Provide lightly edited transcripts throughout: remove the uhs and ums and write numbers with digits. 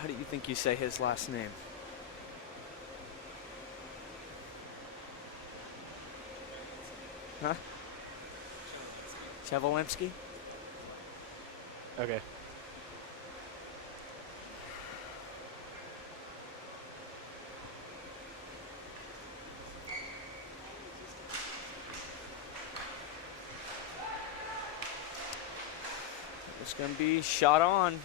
How do you think you say his last name? Huh? Chevolinski? Okay. It's going to be shot on.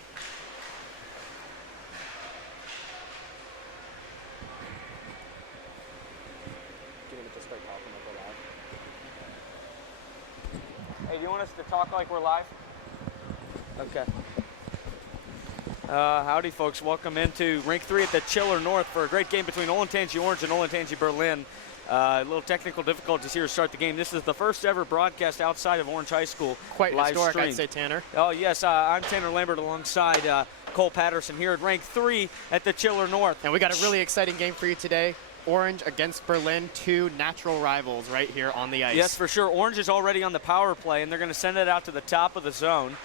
Hey, do you want us to talk like we're live? Okay. Howdy, folks. Welcome into Rink 3 at the Chiller North for a great game between Olentangy Orange and Olentangy Berlin. A little technical difficulties here to start the game. This is the first ever broadcast outside of Orange High School. Quite live historic, streamed. I'd say, Tanner. Oh, yes. I'm Tanner Lambert alongside Cole Patterson here at Rank 3 at the Chiller North. And we got a really exciting game for you today. Orange against Berlin, two natural rivals right here on the ice. Yes, for sure. Orange is already on the power play, and they're going to send it out to the top of the zone.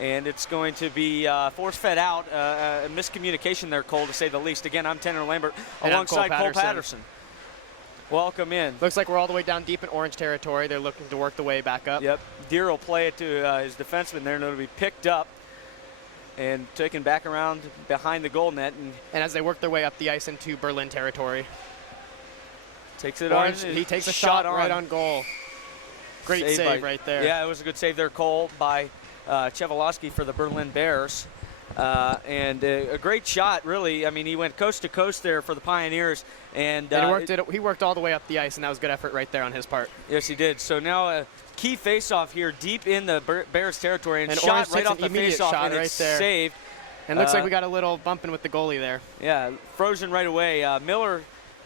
And it's going to be force-fed out. A miscommunication there, Cole, to say the least. Again, I'm Tanner Lambert alongside Cole Patterson. Welcome in. Looks like we're all the way down deep in Orange territory. They're looking to work the way back up. Yep. Deere will play it to his defenseman there, and it'll be picked up and taken back around behind the goal net. And as they work their way up the ice into Berlin territory. Takes it Orange, on. he takes a shot right on goal. Great save right there. Yeah, it was a good save there, Cole, by Chevolosky for the Berlin Bears. And a great shot, really. I mean, he went coast to coast there for the Pioneers. And he worked all the way up the ice, and that was good effort right there on his part. Yes, he did. So now a key face-off here deep in the Bears territory. And shot Orange right off the face-off, and right it's there. saved. And looks like we got a little bumping with the goalie there. Yeah, frozen right away.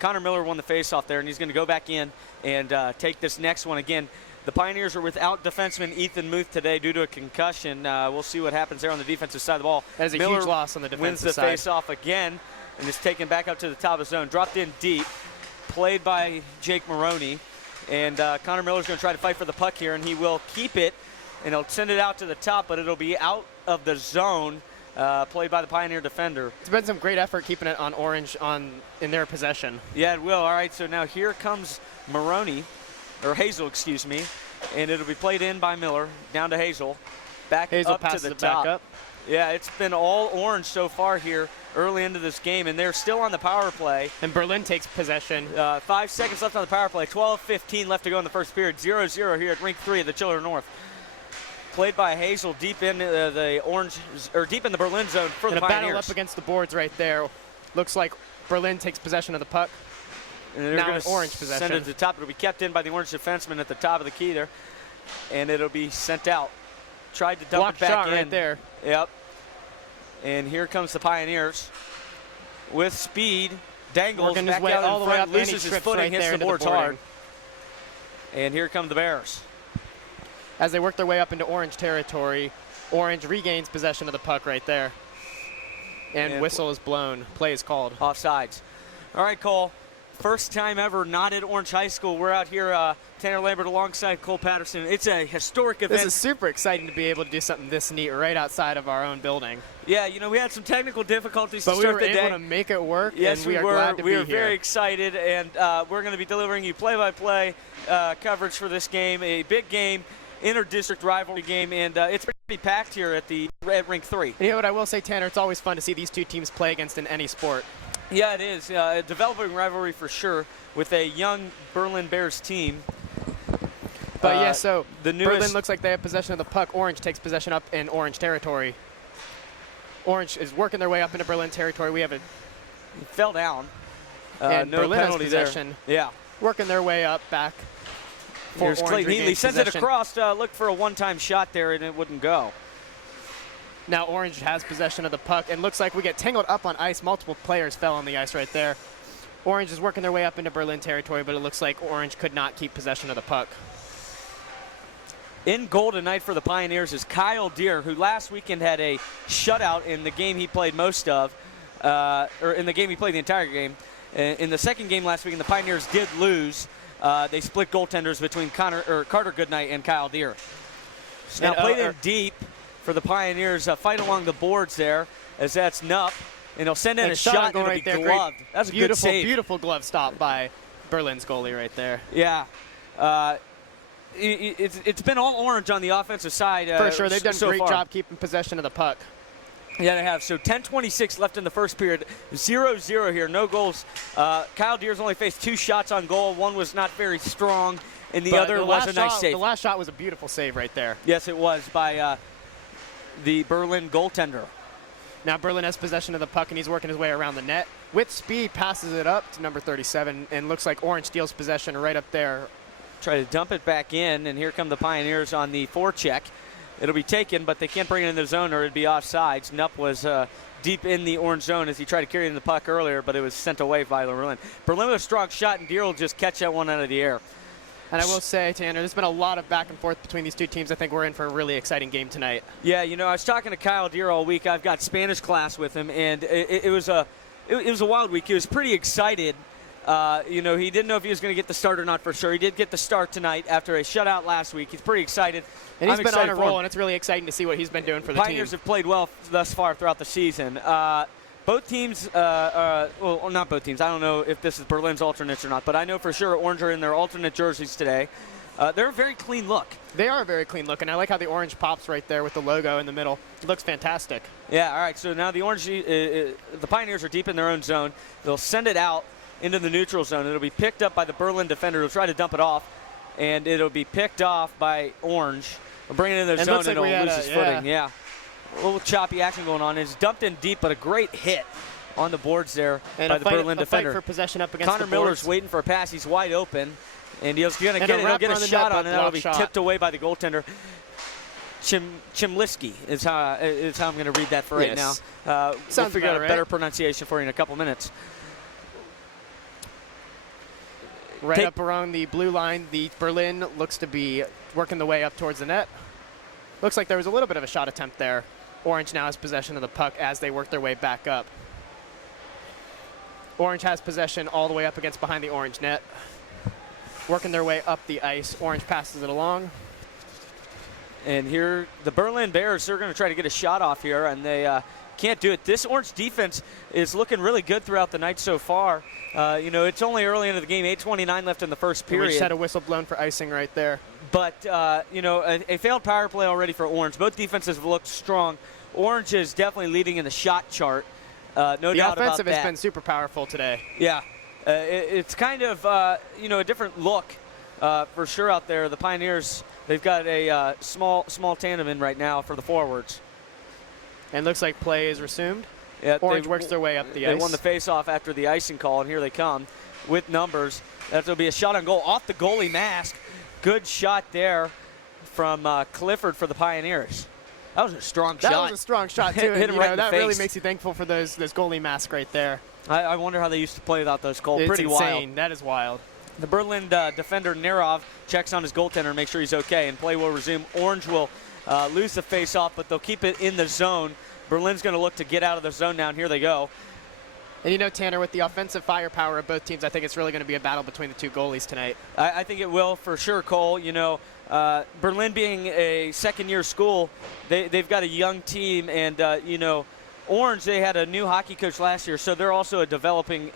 Connor Miller won the face-off there, and he's going to go back in and take this next one again. The Pioneers are without defenseman Ethan Muth today due to a concussion. We'll see what happens there on the defensive side of the ball. That is a Miller huge loss on the defensive wins the side. face-off again and is taken back up to the top of the zone. Dropped in deep, played by Jake Maroney. And Connor Miller's going to try to fight for the puck here, and he will keep it, and he'll send it out to the top, but it'll be out of the zone. Played by the Pioneer defender. It's been some great effort keeping it on Orange in their possession. Yeah, it will. All right, so now here comes Hazel, excuse me, and it'll be played in by Miller, down to Hazel, Hazel up passes to the it top. back up. Yeah, it's been all Orange so far here early into this game, and they're still on the power play. And Berlin takes possession. 5 seconds left on the power play, 12:15 left to go in the first period, 0-0 here at Rink 3 at the Chiller North. Played by Hazel deep in deep in the Berlin zone for the Pioneers. And a battle up against the boards right there. Looks like Berlin takes possession of the puck. And they're now in Orange possession. Send it to the top. It'll be kept in by the Orange defenseman at the top of the key there, and it'll be sent out. Tried to dump Blocked it back shot in. right there. Yep. And here comes the Pioneers with speed. Dangles working back his way out all in the way front, up, and he loses his trips footing, right hits there the into boards boarding. hard. And here come the Bears. As they work their way up into Orange territory, Orange regains possession of the puck right there. And whistle is blown. Play is called. Offsides. All right, Cole. First time ever not at Orange High School. We're out here, Tanner Lambert alongside Cole Patterson. It's a historic event. This is super exciting to be able to do something this neat right outside of our own building. Yeah, you know, we had some technical difficulties to but start we were the day. able to make it work, Yes, and we are glad to be here. here. We are very excited, and we're going to be delivering you play-by-play coverage for this game, a big game, inter-district rivalry game, and it's pretty packed here at Rink 3. And you know what I will say, Tanner? It's always fun to see these two teams play against in any sport. Yeah, it is. A developing rivalry for sure with a young Berlin Bears team. But yeah, so Berlin looks like they have possession of the puck. Orange takes possession up in Orange territory. Orange is working their way up into Berlin territory. We have He fell down. and no Berlin has penalty possession. there. Yeah. Working their way up back. Here's Clayton Healy. Sends it possession. across. Looked for a one-time shot there, and it wouldn't go. Now Orange has possession of the puck, and looks like we get tangled up on ice. Multiple players fell on the ice right there. Orange is working their way up into Berlin territory, but it looks like Orange could not keep possession of the puck. In goal tonight for the Pioneers is Kyle Deere, who last weekend had a shutout in the game he played most of, or in the game he played the entire game. In the second game last weekend, the Pioneers did lose. They split goaltenders between Carter Goodnight and Kyle Deere. Now played in deep for the Pioneers, fight along the boards there, as that's Nupp, and he'll send in And a shot and it'll right be there. gloved. Great, That's a beautiful, good save. Beautiful glove stop by Berlin's goalie right there. Yeah. It's been all orange on the offensive side. For sure, they've done so a great far. job keeping possession of the puck. Yeah, they have. So 10:26 left in the first period. 0-0 here, no goals. Kyle Deer's only faced 2 shots on goal. One was not very strong, and the other was a nice save. The last shot was a beautiful save right there. Yes, it was by the Berlin goaltender. Now Berlin has possession of the puck, and he's working his way around the net. With speed, passes it up to number 37, and looks like Orange steals possession right up there. Try to dump it back in, and here come the Pioneers on the forecheck. It'll be taken, but they can't bring it in the zone or it'd be offsides. Nupp was deep in the orange zone as he tried to carry in the puck earlier, but it was sent away by Berlin. Berlin with a strong shot, and Deer will just catch that one out of the air. And I will say, Tanner, there's been a lot of back and forth between these two teams. I think we're in for a really exciting game tonight. Yeah, you know, I was talking to Kyle Deer all week. I've got Spanish class with him, and it was a wild week. He was pretty excited. You know, he didn't know if he was going to get the start or not for sure. He did get the start tonight after a shutout last week. He's pretty excited. And he's been on a roll, him. and it's really exciting to see what he's been doing for the Pioneers team. have played well thus far throughout the season. Both teams, well, not both teams. I don't know if this is Berlin's alternates or not, but I know for sure Orange are in their alternate jerseys today. They're a very clean look. They are a very clean look, and I like how the orange pops right there with the logo in the middle. It looks fantastic. Yeah, all right, so now the Orange, the Pioneers are deep in their own zone. They'll send it out into the neutral zone. It'll be picked up by the Berlin defender who'll try to dump it off, and it'll be picked off by Orange. We'll bring it in their zone like and it'll lose its footing. Yeah. A little choppy action going on. It's dumped in deep, but a great hit on the boards there by the Berlin defender. Fight for possession up against Connor the boards. Miller's waiting for a pass. He's wide open, and he's going to get it. He'll get a shot on it, and that'll be tipped away by the goaltender. Chimliski is how I'm going to read that for right now. We'll figure out a better pronunciation for you in a couple minutes. Right up around the blue line, the Berlin looks to be working the way up towards the net. Looks like there was a little bit of a shot attempt there. Orange now has possession of the puck as they work their way back up. Orange has possession all the way up against behind the Orange net. Working their way up the ice. Orange passes it along. And here, the Berlin Bears are going to try to get a shot off here, and they can't do it. This Orange defense is looking really good throughout the night so far. You know, it's only early into the game, 8:29 left in the first period. We just had a whistle blown for icing right there. But, you know, a failed power play already for Orange. Both defenses have looked strong. Orange is definitely leading in the shot chart. No doubt about that. The offensive has been super powerful today. Yeah. It's kind of, you know, a different look for sure out there. The Pioneers, they've got a small tandem in right now for the forwards. And looks like play is resumed. Yeah, Orange works their way up the ice. They won the face-off after the icing call, and here they come with numbers. That'll be a shot on goal off the goalie mask. Good shot there from Clifford for the Pioneers. That was a strong shot. That was a strong shot, too. Hit him right in the that face. really makes you thankful for those goalie masks right there. I wonder how they used to play without those, Cole. It's Pretty insane. wild. That is wild. The Berlin defender, Nerov, checks on his goaltender and makes sure he's okay, and play will resume. Orange will lose the face-off, but they'll keep it in the zone. Berlin's going to look to get out of the zone now, and here they go. And you know, Tanner, with the offensive firepower of both teams, I think it's really going to be a battle between the two goalies tonight. I think it will for sure, Cole. You know, Berlin being a second-year school, they've got a young team, and, you know, Orange, they had a new hockey coach last year, so they're also a developing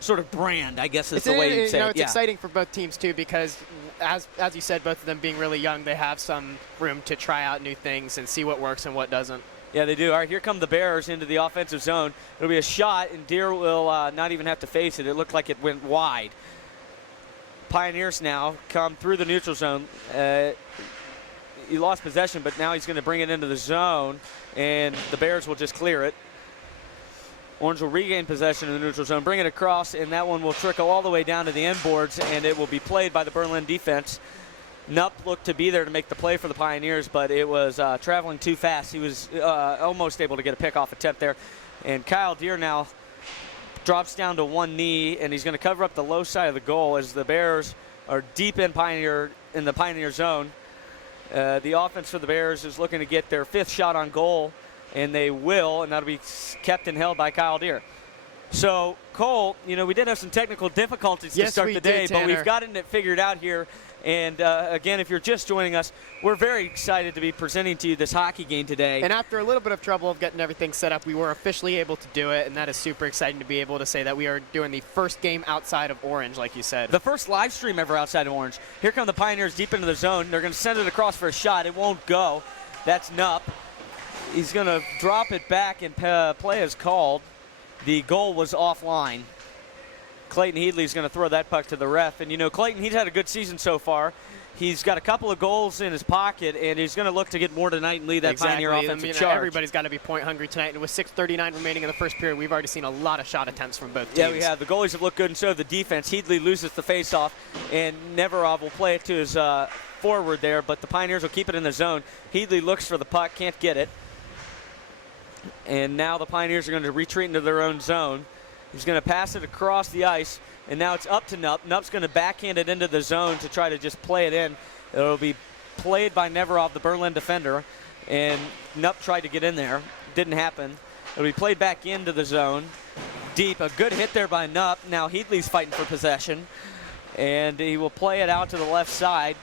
sort of brand, I guess is the way you'd say it. It's exciting for both teams, too, because, as you said, both of them being really young, they have some room to try out new things and see what works and what doesn't. Yeah, they do. All right, here come the Bears into the offensive zone. It'll be a shot, and Deer will not even have to face it. It looked like it went wide. Pioneers now come through the neutral zone. He lost possession, but now he's going to bring it into the zone, and the Bears will just clear it. Orange will regain possession in the neutral zone, bring it across, and that one will trickle all the way down to the end boards, and it will be played by the Berlin defense. Nupp looked to be there to make the play for the Pioneers, but it was traveling too fast. He was almost able to get a pickoff attempt there. And Kyle Deer now drops down to one knee, and he's going to cover up the low side of the goal as the Bears are deep in the Pioneer zone. The offense for the Bears is looking to get their 5th shot on goal, and they will, and that'll be kept and held by Kyle Deer. So, Cole, you know, we did have some technical difficulties to start the day, but we've gotten it figured out here. And again, if you're just joining us, we're very excited to be presenting to you this hockey game today. And after a little bit of trouble of getting everything set up, we were officially able to do it, and that is super exciting to be able to say that we are doing the first game outside of Orange, like you said. The first live stream ever outside of Orange. Here come the Pioneers deep into the zone. They're going to send it across for a shot. It won't go. That's Nupp. He's going to drop it back, and play is called. The goal was offline. Clayton Headley's going to throw that puck to the ref. And, you know, Clayton, he's had a good season so far. He's got a couple of goals in his pocket, and he's going to look to get more tonight and lead that Pioneer offensive charge. Everybody's got to be point hungry tonight. And with 6:39 remaining in the first period, we've already seen a lot of shot attempts from both teams. Yeah, we have. The goalies have looked good, and so have the defense. Headley loses the faceoff, and Neverov will play it to his forward there, but the Pioneers will keep it in the zone. Headley looks for the puck, can't get it. And now the Pioneers are going to retreat into their own zone. He's going to pass it across the ice, and now it's up to Nupp. Nupp's going to backhand it into the zone to try to just play it in. It'll be played by Neverov, the Berlin defender, and Nupp tried to get in there. Didn't happen. It'll be played back into the zone. Deep, a good hit there by Nupp. Now Headley's fighting for possession, and he will play it out to the left side.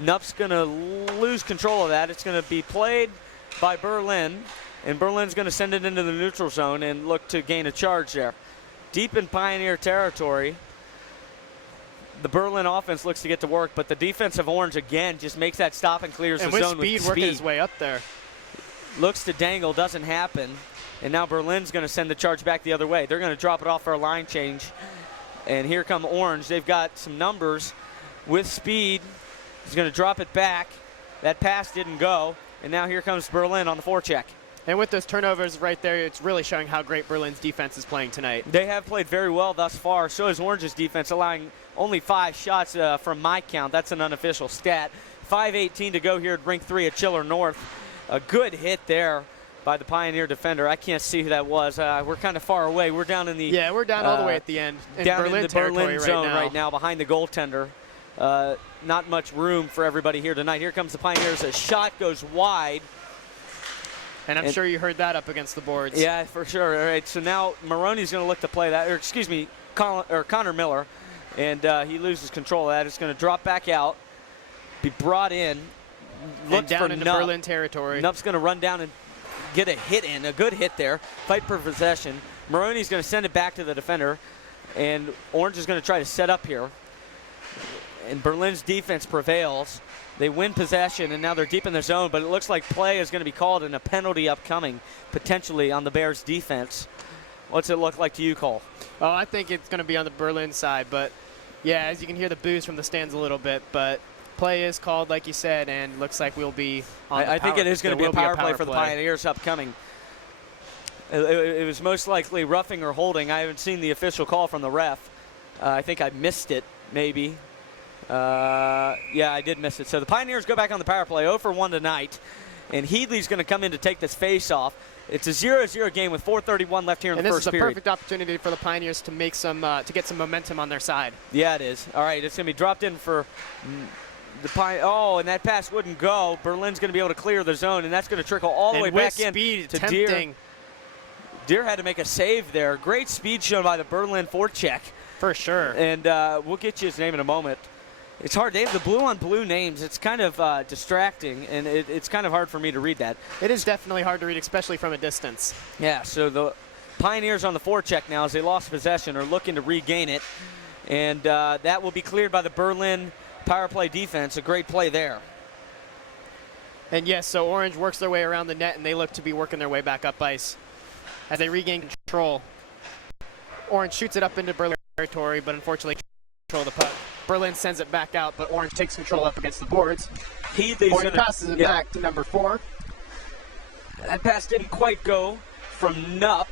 Nupp's going to lose control of that. It's going to be played by Berlin, and Berlin's going to send it into the neutral zone and look to gain a charge there. Deep in Pioneer territory, the Berlin offense looks to get to work, but the defense of Orange again just makes that stop and clears the zone with speed. Working his way up there. Looks to dangle, doesn't happen, and now Berlin's going to send the charge back the other way. They're going to drop it off for a line change, and here come Orange. They've got some numbers with speed. He's going to drop it back. That pass didn't go, and now here comes Berlin on the forecheck. And with those turnovers right there, it's really showing how great Berlin's defense is playing tonight. They have played very well thus far. So is Orange's defense, allowing only 5 shots from my count. That's an unofficial stat. 5:18 to go here at Rink 3 at Chiller North. A good hit there by the Pioneer defender. I can't see who that was. We're kind of far away. We're down in the we're down all the way at the end. Down Berlin in the Berlin zone right now behind the goaltender. Not much room for everybody here tonight. Here comes the Pioneers. A shot goes wide. And I'm sure you heard that up against the boards. Yeah, for sure. All right, so now Maroney's going to look to play that, or excuse me, Connor Miller, and he loses control of that. It's going to drop back out, be brought in, look and down for into Nupp. Berlin territory. Nupp's going to run down and get a hit in, a good hit there, fight for possession. Maroney's going to send it back to the defender, and Orange is going to try to set up here. And Berlin's defense prevails. They win possession, and now they're deep in the zone, but it looks like play is going to be called and a penalty upcoming, potentially, on the Bears' defense. What's it look like to you, Cole? Oh, I think it's going to be on the Berlin side, but, yeah, as you can hear the boos from the stands a little bit, but play is called, like you said, and looks like we'll be on the I think it is going to be a power play for the play. Pioneers upcoming. It was most likely roughing or holding. I haven't seen the official call from the ref. I think I missed it, maybe. Yeah, I did miss it. So the Pioneers go back on the power play, 0 for 1 tonight, and Headley's going to come in to take this face-off. It's a 0-0 game with 4:31 left here in the first period. And this is a perfect opportunity for the Pioneers to make some, to get some momentum on their side. Yeah, it is. All right, it's going to be dropped in for the Oh, and that pass wouldn't go. Berlin's going to be able to clear the zone, and that's going to trickle all the way back in to Deer. Deer had to make a save there. Great speed shown by the Berlin forecheck. For sure. And we'll get you his name in a moment. It's hard. They have the blue-on-blue names. It's kind of distracting, and it's kind of hard for me to read that. It is definitely hard to read, especially from a distance. Yeah, so the Pioneers on the forecheck now, as they lost possession, are looking to regain it. And that will be cleared by the Berlin power play defense. A great play there. And, yes, so Orange works their way around the net, and they look to be working their way back up ice as they regain control. Orange shoots it up into Berlin territory, but unfortunately control the puck. Berlin sends it back out, but Orange takes control up against the boards. Orange passes it back to number 4. That pass didn't quite go from Nupp.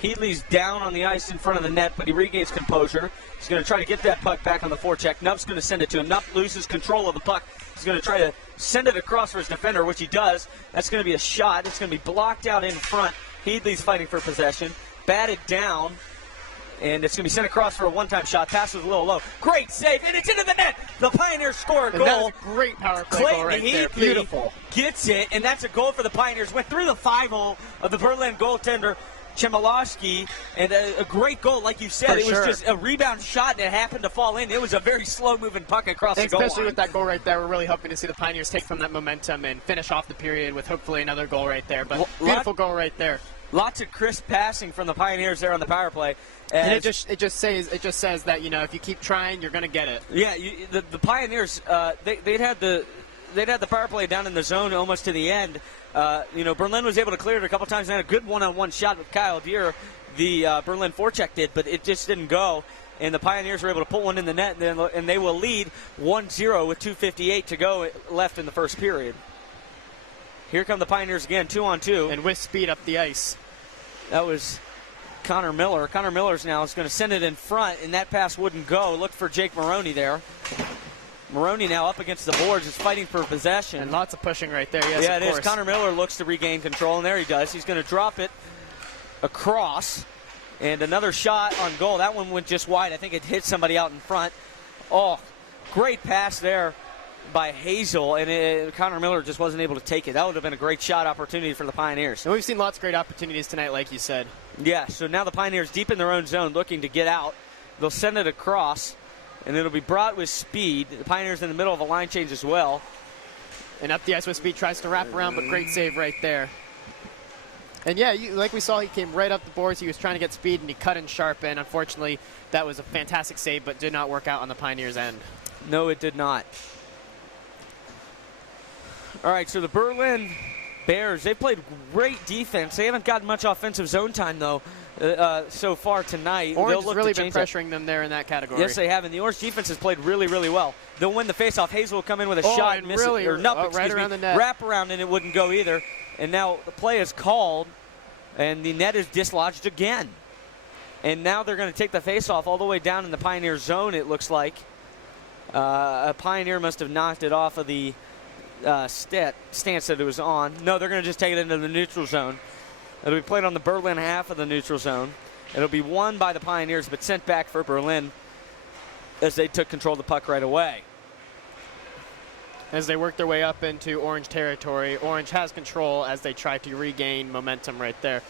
Headley's down on the ice in front of the net, but he regains composure. He's going to try to get that puck back on the forecheck. Nupp's going to send it to him. Nupp loses control of the puck. He's going to try to send it across for his defender, which he does. That's going to be a shot. It's going to be blocked out in front. Headley's fighting for possession. Batted down. And it's going to be sent across for a one-time shot. Pass was a little low. Great save, and it's into the net. The Pioneers score a goal. That was a great power play goal right there. Beautiful. Gets it, and that's a goal for the Pioneers. Went through the 5-hole of the Berlin goaltender. Chmielowski, and a great goal, like you said. For it was sure. just a rebound shot that happened to fall in. It was a very slow-moving puck across the goal line. Especially with that goal right there, we're really hoping to see the Pioneers take from that momentum and finish off the period with hopefully another goal right there. But beautiful goal right there. Lots of crisp passing from the Pioneers there on the power play. And it just says that, you know, if you keep trying, you're going to get it. Yeah, the Pioneers, they'd had the power play down in the zone almost to the end. Berlin was able to clear it a couple times and had a good one-on-one shot with Kyle Deere. The Berlin forecheck did, but it just didn't go. And the Pioneers were able to put one in the net, and they will lead 1-0 with 2:58 to go left in the first period. Here come the Pioneers again, 2-on-2. And with speed up the ice. That was Connor Miller. Connor Miller's now is going to send it in front, and that pass wouldn't go. Look for Jake Maroney there. Maroney now up against the boards, is fighting for possession. And lots of pushing right there, yes, yeah, of it course. is. Connor Miller looks to regain control, and there he does. He's going to drop it across, and another shot on goal. That one went just wide. I think it hit somebody out in front. Oh, great pass there by Hazel, and Connor Miller just wasn't able to take it. That would have been a great shot opportunity for the Pioneers. And we've seen lots of great opportunities tonight, like you said. Yeah, so now the Pioneers deep in their own zone looking to get out. They'll send it across, and it'll be brought with speed. The Pioneers in the middle of a line change as well. And up the ice with speed, tries to wrap around, but great save right there. And yeah, like we saw, he came right up the boards. He was trying to get speed, and he cut in sharp, and unfortunately, that was a fantastic save, but did not work out on the Pioneers' end. No, it did not. All right, so the Berlin Bears, they played great defense. They haven't gotten much offensive zone time, though, so far tonight. Orange has really been pressuring them there in that category. Yes, they have, and the Orange defense has played really, really well. They'll win the faceoff. Hazel will come in with a shot and miss really, it, or nope, right around the net. Wrap around, and it wouldn't go either. And now the play is called, and the net is dislodged again. And now they're going to take the faceoff all the way down in the Pioneer zone, it looks like. A Pioneer must have knocked it off of the stance that it was on. No, they're going to just take it into the neutral zone. It'll be played on the Berlin half of the neutral zone. It'll be won by the Pioneers, but sent back for Berlin as they took control of the puck right away. As they work their way up into Orange territory, Orange has control as they try to regain momentum right there.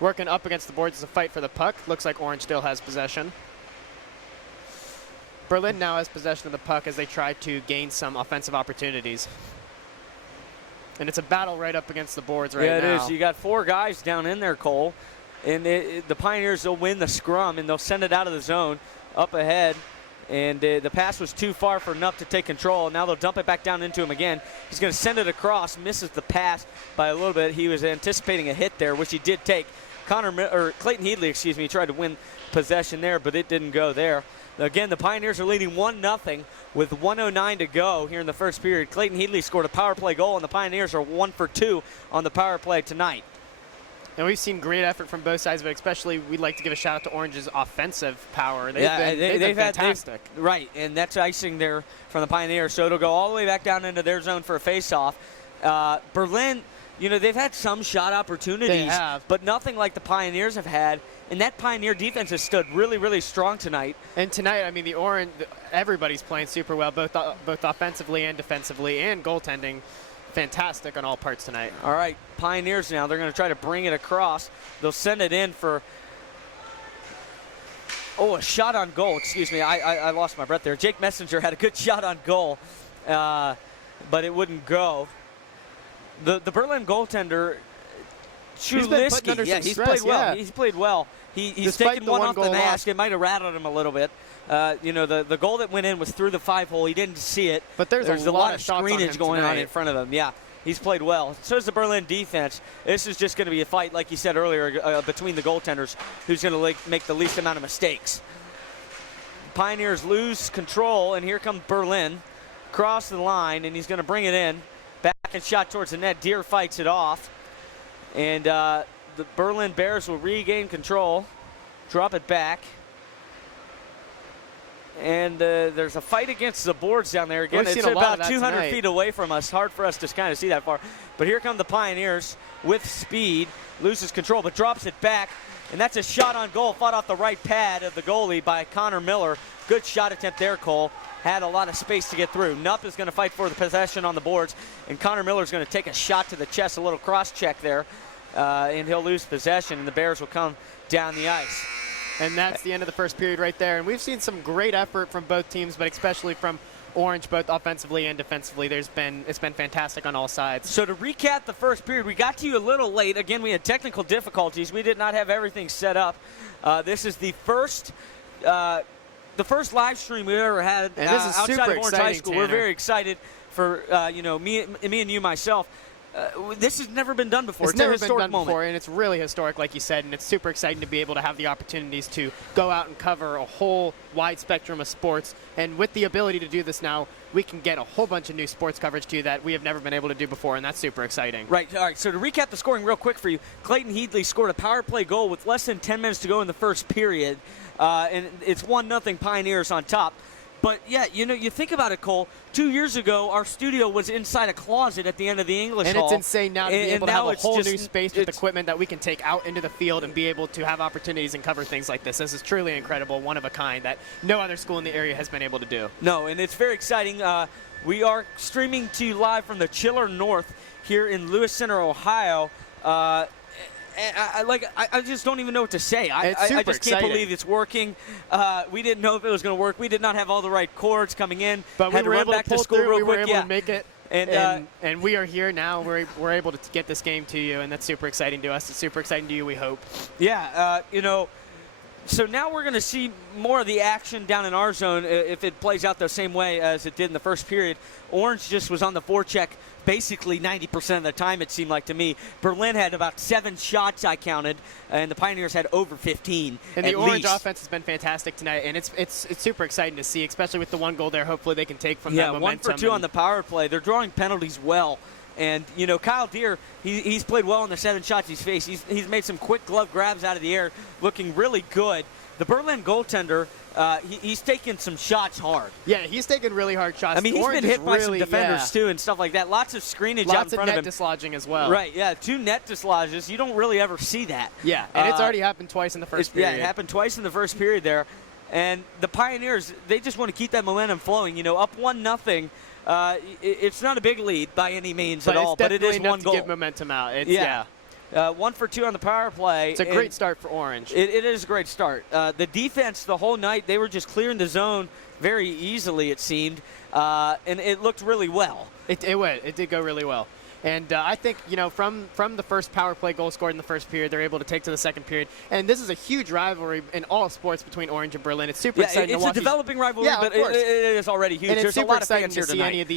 Working up against the boards is a fight for the puck. Looks like Orange still has possession. Berlin now has possession of the puck as they try to gain some offensive opportunities. And it's a battle right up against the boards right now. Yeah, it is. You got four guys down in there, Cole. And the Pioneers will win the scrum, and they'll send it out of the zone up ahead. And the pass was too far for Nupp to take control. Now they'll dump it back down into him again. He's going to send it across, misses the pass by a little bit. He was anticipating a hit there, which he did take. Clayton Headley, tried to win possession there, but it didn't go there. Again, the Pioneers are leading 1-0 with 1:09 to go here in the first period. Clayton Headley scored a power play goal, and the Pioneers are 1 for 2 on the power play tonight. And we've seen great effort from both sides, but especially we'd like to give a shout out to Orange's offensive power. They've been fantastic. Right, and that's icing there from the Pioneers. So it'll go all the way back down into their zone for a face-off. Berlin, they've had some shot opportunities, they have, but nothing like the Pioneers have had. And that Pioneer defense has stood really, really strong tonight. And tonight, I mean, the Orange, everybody's playing super well, both offensively and defensively, and goaltending. Fantastic on all parts tonight. All right, Pioneers now. They're going to try to bring it across. They'll send it in for, a shot on goal. Excuse me, I lost my breath there. Jake Messenger had a good shot on goal, but it wouldn't go. The Berlin goaltender, Chulisky, he's played well. Yeah. He's played well. He's taken one off the mask. It might have rattled him a little bit. The goal that went in was through the 5-hole. He didn't see it. But there's a lot of screenage going on in front of him. Yeah, he's played well. So is the Berlin defense. This is just going to be a fight, like you said earlier, between the goaltenders, who's going to make the least amount of mistakes. Pioneers lose control, and here comes Berlin. Cross the line, and he's going to bring it in. Back and shot towards the net. Deere fights it off. And the Berlin Bears will regain control, drop it back. And there's a fight against the boards down there. Again, it's about 200 feet away from us. Hard for us to kind of see that far. But here come the Pioneers with speed. Loses control, but drops it back. And that's a shot on goal, fought off the right pad of the goalie by Connor Miller. Good shot attempt there, Cole. Had a lot of space to get through. Nupp is going to fight for the possession on the boards, and Connor Miller is going to take a shot to the chest, a little cross check there. and he'll lose possession, and the Bears will come down the ice. And that's the end of the first period right there. And we've seen some great effort from both teams, but especially from Orange, both offensively and defensively. It's been fantastic on all sides. So to recap the first period, we got to you a little late. Again, we had technical difficulties. We did not have everything set up. This is the first live stream we've ever had outside of Orange High School. Tanner. We're very excited for me and you, myself. This has never been done before. It's never a historic been done moment. before, and it's really historic, like you said, and it's super exciting to be able to have the opportunities to go out and cover a whole wide spectrum of sports. And with the ability to do this now, we can get a whole bunch of new sports coverage too that we have never been able to do before, and that's super exciting. Right. All right. So to recap the scoring real quick for you, Clayton Headley scored a power play goal with less than 10 minutes to go in the first period, and it's 1-0 Pioneers on top. But, yeah, you think about it, Cole. 2 years ago, our studio was inside a closet at the end of the English Hall. And it's insane now to be able to have a whole new space with equipment that we can take out into the field and be able to have opportunities and cover things like this. This is truly incredible, one of a kind that no other school in the area has been able to do. No, and it's very exciting. We are streaming to you live from the Chiller North here in Lewis Center, Ohio. I just don't even know what to say. I just can't believe it's working. We didn't know if it was going to work. We did not have all the right cords coming in. But we were able to pull through. We were able to make it. And we are here now. We're able to get this game to you, and that's super exciting to us. It's super exciting to you, we hope. Yeah, so now we're going to see more of the action down in our zone if it plays out the same way as it did in the first period. Orange just was on the forecheck basically 90% of the time, it seemed like to me. Berlin had about 7 shots I counted, and the Pioneers had over 15 And the Orange offense has been fantastic tonight, and it's super exciting to see, especially with the one goal there. Hopefully they can take from that momentum. 1 for 2 on the power play. They're drawing penalties well. And, Kyle Deere, he's played well in the 7 shots he's faced. He's made some quick glove grabs out of the air, looking really good. The Berlin goaltender, he's taken some shots hard. Yeah, he's taken really hard shots. I mean, he's been hit by some defenders, too, and stuff like that. Lots of screenage out in front of him. Lots of net dislodging as well. Right, yeah, 2 net dislodges. You don't really ever see that. Yeah, and it's already happened twice in the first period. Yeah, it happened twice in the first period there. And the Pioneers, they just want to keep that momentum flowing. Up 1-0. It's not a big lead by any means at all, but it is 1 goal. To give momentum out. 1 for 2 on the power play. It's a great start for Orange. It is a great start. The defense the whole night, they were just clearing the zone very easily, it seemed, and it looked really well. It did go really well. And I think, from the first power play goal scored in the first period, they're able to take to the second period. And this is a huge rivalry in all sports between Orange and Berlin. It's super exciting to watch. It's a developing rivalry, but it is already huge. And There's a lot of fans here tonight. Any of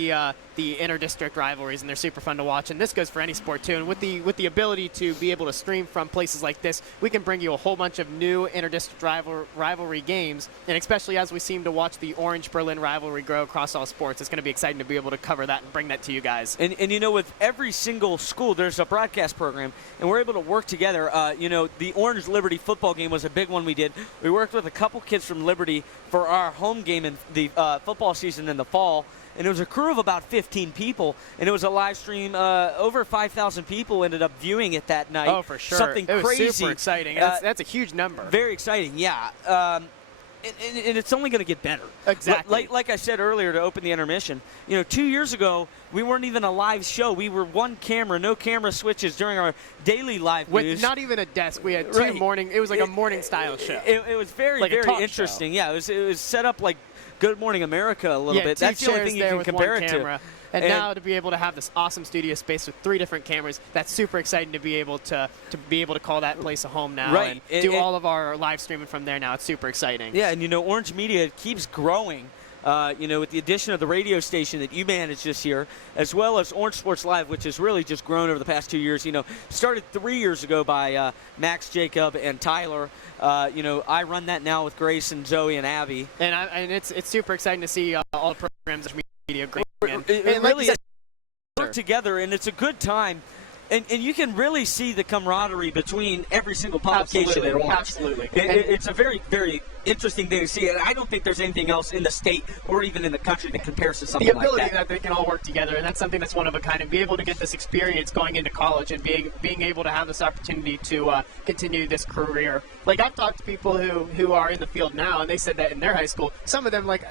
the inter-district rivalries, and they're super fun to watch. And this goes for any sport, too. And with the ability to be able to stream from places like this, we can bring you a whole bunch of new inter-district rivalry games. And especially as we seem to watch the Orange-Berlin rivalry grow across all sports, it's going to be exciting to be able to cover that and bring that to you guys. And with every single school, there's a broadcast program, and we're able to work together. The Orange Liberty football game was a big one we did. We worked with a couple kids from Liberty for our home game in the football season in the fall, and it was a crew of about 15 people, and it was a live stream. Over 5,000 people ended up viewing it that night. Oh, for sure. Something it was crazy. Super exciting. That's a huge number. Very exciting, yeah. And it's only going to get better. Exactly. Like I said earlier to open the intermission, 2 years ago, we weren't even a live show. We were one camera, no camera switches during our daily live news. With not even a desk. We had two morning. It was like a morning-style show. It was very, like very interesting. Show. Yeah, it was set up like Good Morning America a little bit. That's the only thing you can compare it to. And now to be able to have this awesome studio space with 3 different cameras, that's super exciting to be able to call that place a home now and do all of our live streaming from there now. It's super exciting. Yeah, and Orange Media keeps growing. With the addition of the radio station that you manage this year, as well as Orange Sports Live, which has really just grown over the past 2 years. Started 3 years ago by Max, Jacob, and Tyler. I run that now with Grace and Zoe and Abby. And it's super exciting to see all the programs that media great. It really is work together, and it's a good time. And you can really see the camaraderie between every single publication. Absolutely. It's a very, very interesting thing to see. And I don't think there's anything else in the state or even in the country that compares to something the like ability that. that they can all work together, and that's something that's one of a kind, and be able to get this experience going into college and being able to have this opportunity to continue this career. Like, I've talked to people who are in the field now, and they said that in their high school, some of them, like,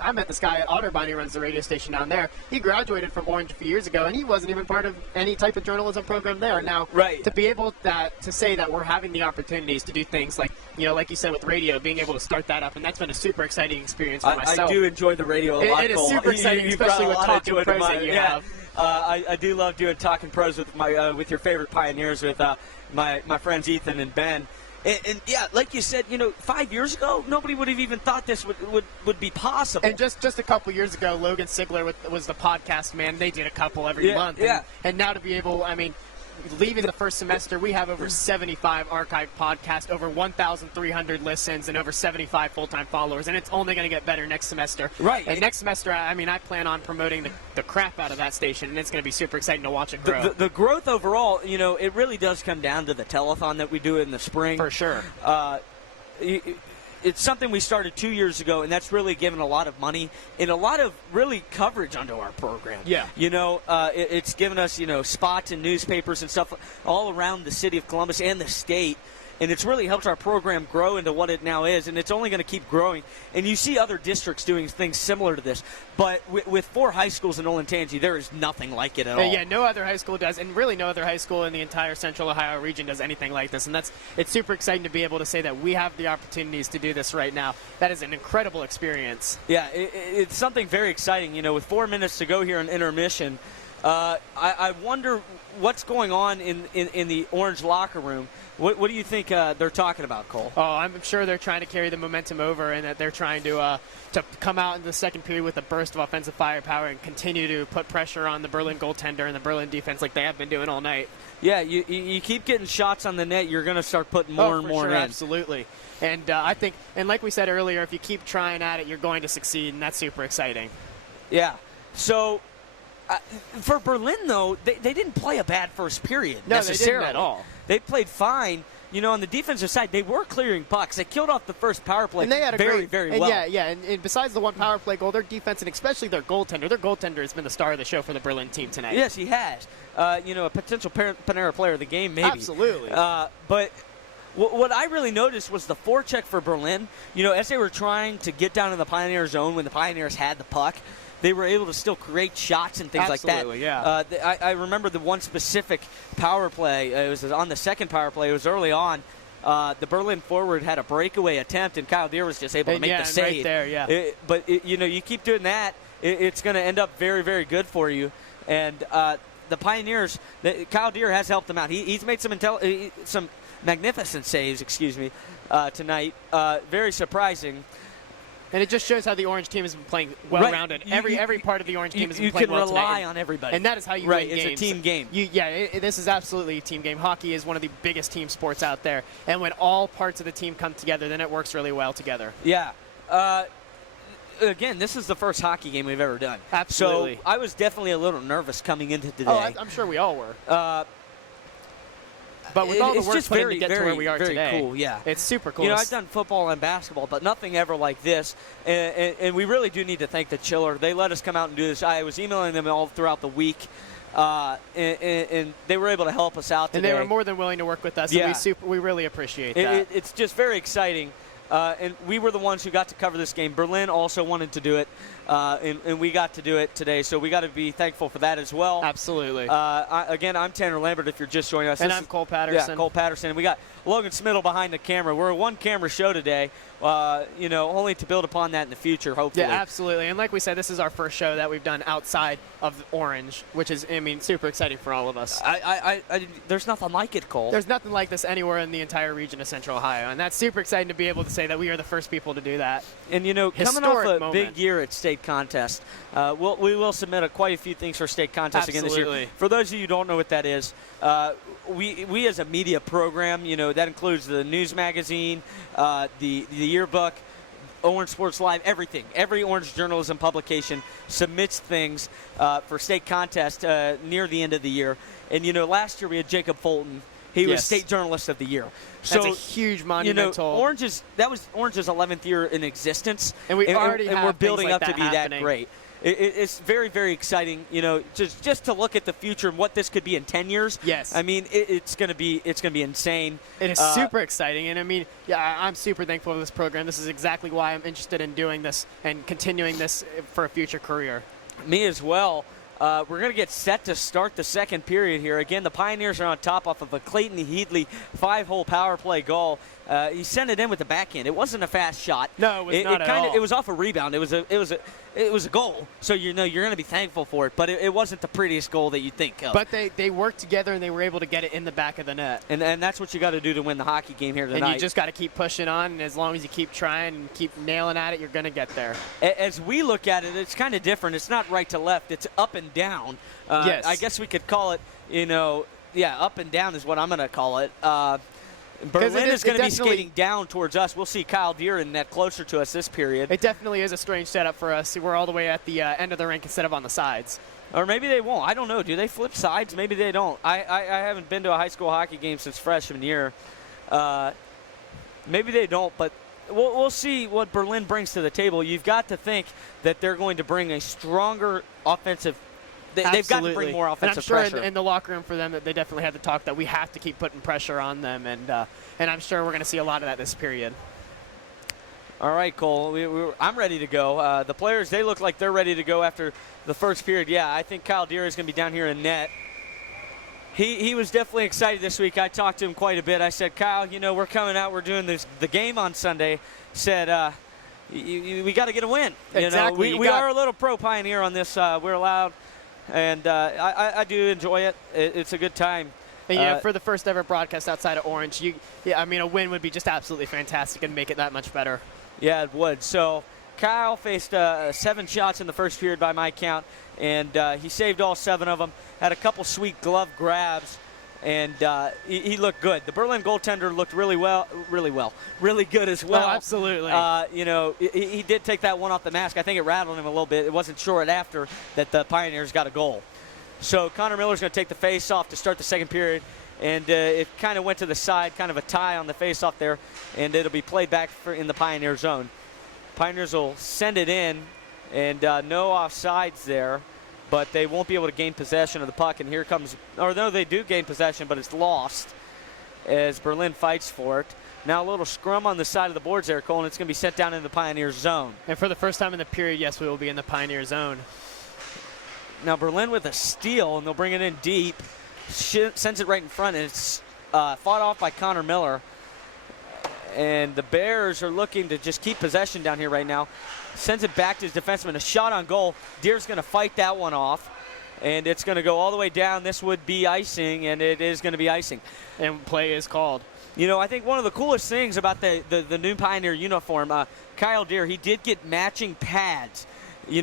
I met this guy at Otterbein who runs the radio station down there. He graduated from Orange a few years ago, and he wasn't even part of any type of journalism program there. Now, right. To be able to say that we're having the opportunities to do things like, like you said with radio, being able to start that up, and that's been a super exciting experience for myself. I do enjoy the radio a lot, It is Cole. super exciting, especially with talking pros that you have. I do love doing talking pros with with your favorite Pioneers, with my friends Ethan and Ben. And yeah, like you said, 5 years ago, nobody would have even thought this would be possible. And just a couple years ago, Logan Sigler was the podcast man. They did a couple every month. And now to be able, leaving the first semester, we have over 75 archived podcasts, over 1,300 listens, and over 75 full-time followers. And it's only going to get better next semester. Right. And next semester, I plan on promoting the crap out of that station, and it's going to be super exciting to watch it grow. The growth overall, it really does come down to the telethon that we do in the spring. For sure. It's something we started 2 years ago, and that's really given a lot of money and a lot of really coverage onto our program. Yeah. It's given us, spots in newspapers and stuff all around the city of Columbus and the state. And it's really helped our program grow into what it now is, and it's only going to keep growing. And you see other districts doing things similar to this. But with 4 high schools in Olentangy, there is nothing like it at all. Yeah, no other high school does, and really no other high school in the entire Central Ohio region does anything like this. And it's super exciting to be able to say that we have the opportunities to do this right now. That is an incredible experience. Yeah, it's something very exciting. With 4 minutes to go here in intermission, I wonder what's going on in the Orange locker room. What do you think they're talking about, Cole? Oh, I'm sure they're trying to carry the momentum over, and that they're trying to come out in the second period with a burst of offensive firepower and continue to put pressure on the Berlin goaltender and the Berlin defense like they have been doing all night. Yeah, you keep getting shots on the net, you're going to start putting more and more sure, in. Absolutely. And I think, and like we said earlier, if you keep trying at it, you're going to succeed, and that's super exciting. Yeah. So for Berlin, though, they didn't play a bad first period necessarily. They didn't at all. They played fine. On the defensive side, they were clearing pucks. They killed off the first power play and they had very well. And besides the one power play goal, their defense and especially their goaltender has been the star of the show for the Berlin team tonight. Yes, he has. A potential Panera player of the game, maybe. Absolutely. But what I really noticed was the forecheck for Berlin. As they were trying to get down in the Pioneer zone when the Pioneers had the puck, they were able to still create shots and things like that. Absolutely, yeah. I remember the one specific power play. It was on the second power play. It was early on. The Berlin forward had a breakaway attempt, and Kyle Deere was just able to make the save. Right there, yeah. You keep doing that, it's going to end up very, very good for you. And the Pioneers, Kyle Deere has helped them out. He's made some magnificent saves, tonight. Very surprising. And it just shows how the Orange team has been playing well-rounded. Right. Every part of the Orange team has been playing well tonight. You can rely on everybody. And that is how you win games. It's a team game. This is absolutely a team game. Hockey is one of the biggest team sports out there. And when all parts of the team come together, then it works really well together. Yeah. Again, this is the first hockey game we've ever done. Absolutely. So I was definitely a little nervous coming into today. Oh, I'm sure we all were. But with all the work put in to get to where we are today, cool, yeah. It's super cool. I've done football and basketball, but nothing ever like this. And we really do need to thank the Chiller. They let us come out and do this. I was emailing them all throughout the week, and they were able to help us out today. And they were more than willing to work with us. Yeah. And we really appreciate that. It's just very exciting. And we were the ones who got to cover this game. Berlin also wanted to do it, and we got to do it today. So we got to be thankful for that as well. Absolutely. I'm Tanner Lambert if you're just joining us. And I'm Cole Patterson. Yeah, Cole Patterson. We got Logan Smittle behind the camera. We're a one-camera show today, only to build upon that in the future, hopefully. Yeah, absolutely. And like we said, this is our first show that we've done outside of Orange, which is, super exciting for all of us. There's nothing like it, Cole. There's nothing like this anywhere in the entire region of Central Ohio, and that's super exciting to be able to say that we are the first people to do that. And, coming off a big year at state contest, we will submit quite a few things for state contest again this year. For those of you who don't know what that is, we as a media program, that includes the news magazine, the yearbook, Orange Sports Live, everything. Every Orange journalism publication submits things for state contest near the end of the year. And, last year we had Jacob Fulton, He was Yes. State Journalist of the Year. So, That's a huge monumental. that was Orange's 11th year in existence, And we already have we're things building like up to that be that happening. great. It's very, very exciting, just to look at the future and what this could be in 10 years. Yes. I mean, it's going to be insane. It is super exciting, and I mean, I'm super thankful for this program. This is exactly why I'm interested in doing this and continuing this for a future career. Me as well. We're going to get set to start the second period here. Again, the Pioneers are on top off of a Clayton Headley 5-hole power play goal. He sent it in with the backhand. It wasn't a fast shot. No, it was not at all. It was off a rebound. It was a goal. So you're going to be thankful for it. But it wasn't the prettiest goal that you think of. But they worked together and they were able to get it in the back of the net. And that's what you got to do to win the hockey game here tonight. And you just got to keep pushing on, and as long as you keep trying and keep nailing at it, you're going to get there. As we look at it, it's kind of different. It's not right to left. It's up and down. Yes. I guess we could call it, up and down is what I'm going to call it. Berlin is going to be skating down towards us. We'll see Kyle Deere in net closer to us this period. It definitely is a strange setup for us. We're all the way at the end of the rink instead of on the sides. Or maybe they won't. I don't know. Do they flip sides? Maybe they don't. I haven't been to a high school hockey game since freshman year. Maybe they don't, but we'll see what Berlin brings to the table. You've got to think that they're going to bring a stronger offensive. They've got to bring more offensive pressure. And I'm pressure. sure in the locker room for them that they definitely had the talk that we have to keep putting pressure on them, and I'm sure we're going to see a lot of that this period. All right, Cole. I'm ready to go. The players, they look like they're ready to go after the first period. Yeah, I think Kyle Deere is going to be down here in net. He was definitely excited this week. I talked to him quite a bit. I said, Kyle, we're coming out. We're doing the game on Sunday. Said, we got to get a win. Exactly. We are a little pro-Pioneer on this. We're allowed. And I do enjoy it. It's a good time. And, for the first ever broadcast outside of Orange, a win would be just absolutely fantastic and make it that much better. Yeah, it would. So Kyle faced 7 shots in the first period by my count, and he saved all 7 of them. Had a couple sweet glove grabs, and he looked good. The Berlin goaltender looked really good as well. Oh, absolutely. He did take that one off the mask. I think it rattled him a little bit. It wasn't short after that the Pioneers got a goal. So Connor Miller's going to take the face-off to start the second period, and it kind of went to the side, kind of a tie on the face-off there, and it'll be played back in the Pioneer zone. Pioneers will send it in, and no offsides there, but they won't be able to gain possession of the puck. And here comes, or no, they do gain possession, but it's lost as Berlin fights for it. Now a little scrum on the side of the boards there, Cole, and it's going to be sent down in the Pioneer zone. And for the first time in the period, yes, we will be in the Pioneer zone. Now Berlin with a steal, and they'll bring it in deep. Sends it right in front, and it's fought off by Connor Miller. And the Bears are looking to just keep possession down here right now. Sends it back to his defenseman. A shot on goal. Deere's going to fight that one off. And it's going to go all the way down. This would be icing, and it is going to be icing. And play is called. I think one of the coolest things about the new Pioneer uniform, Kyle Deere, he did get matching pads. He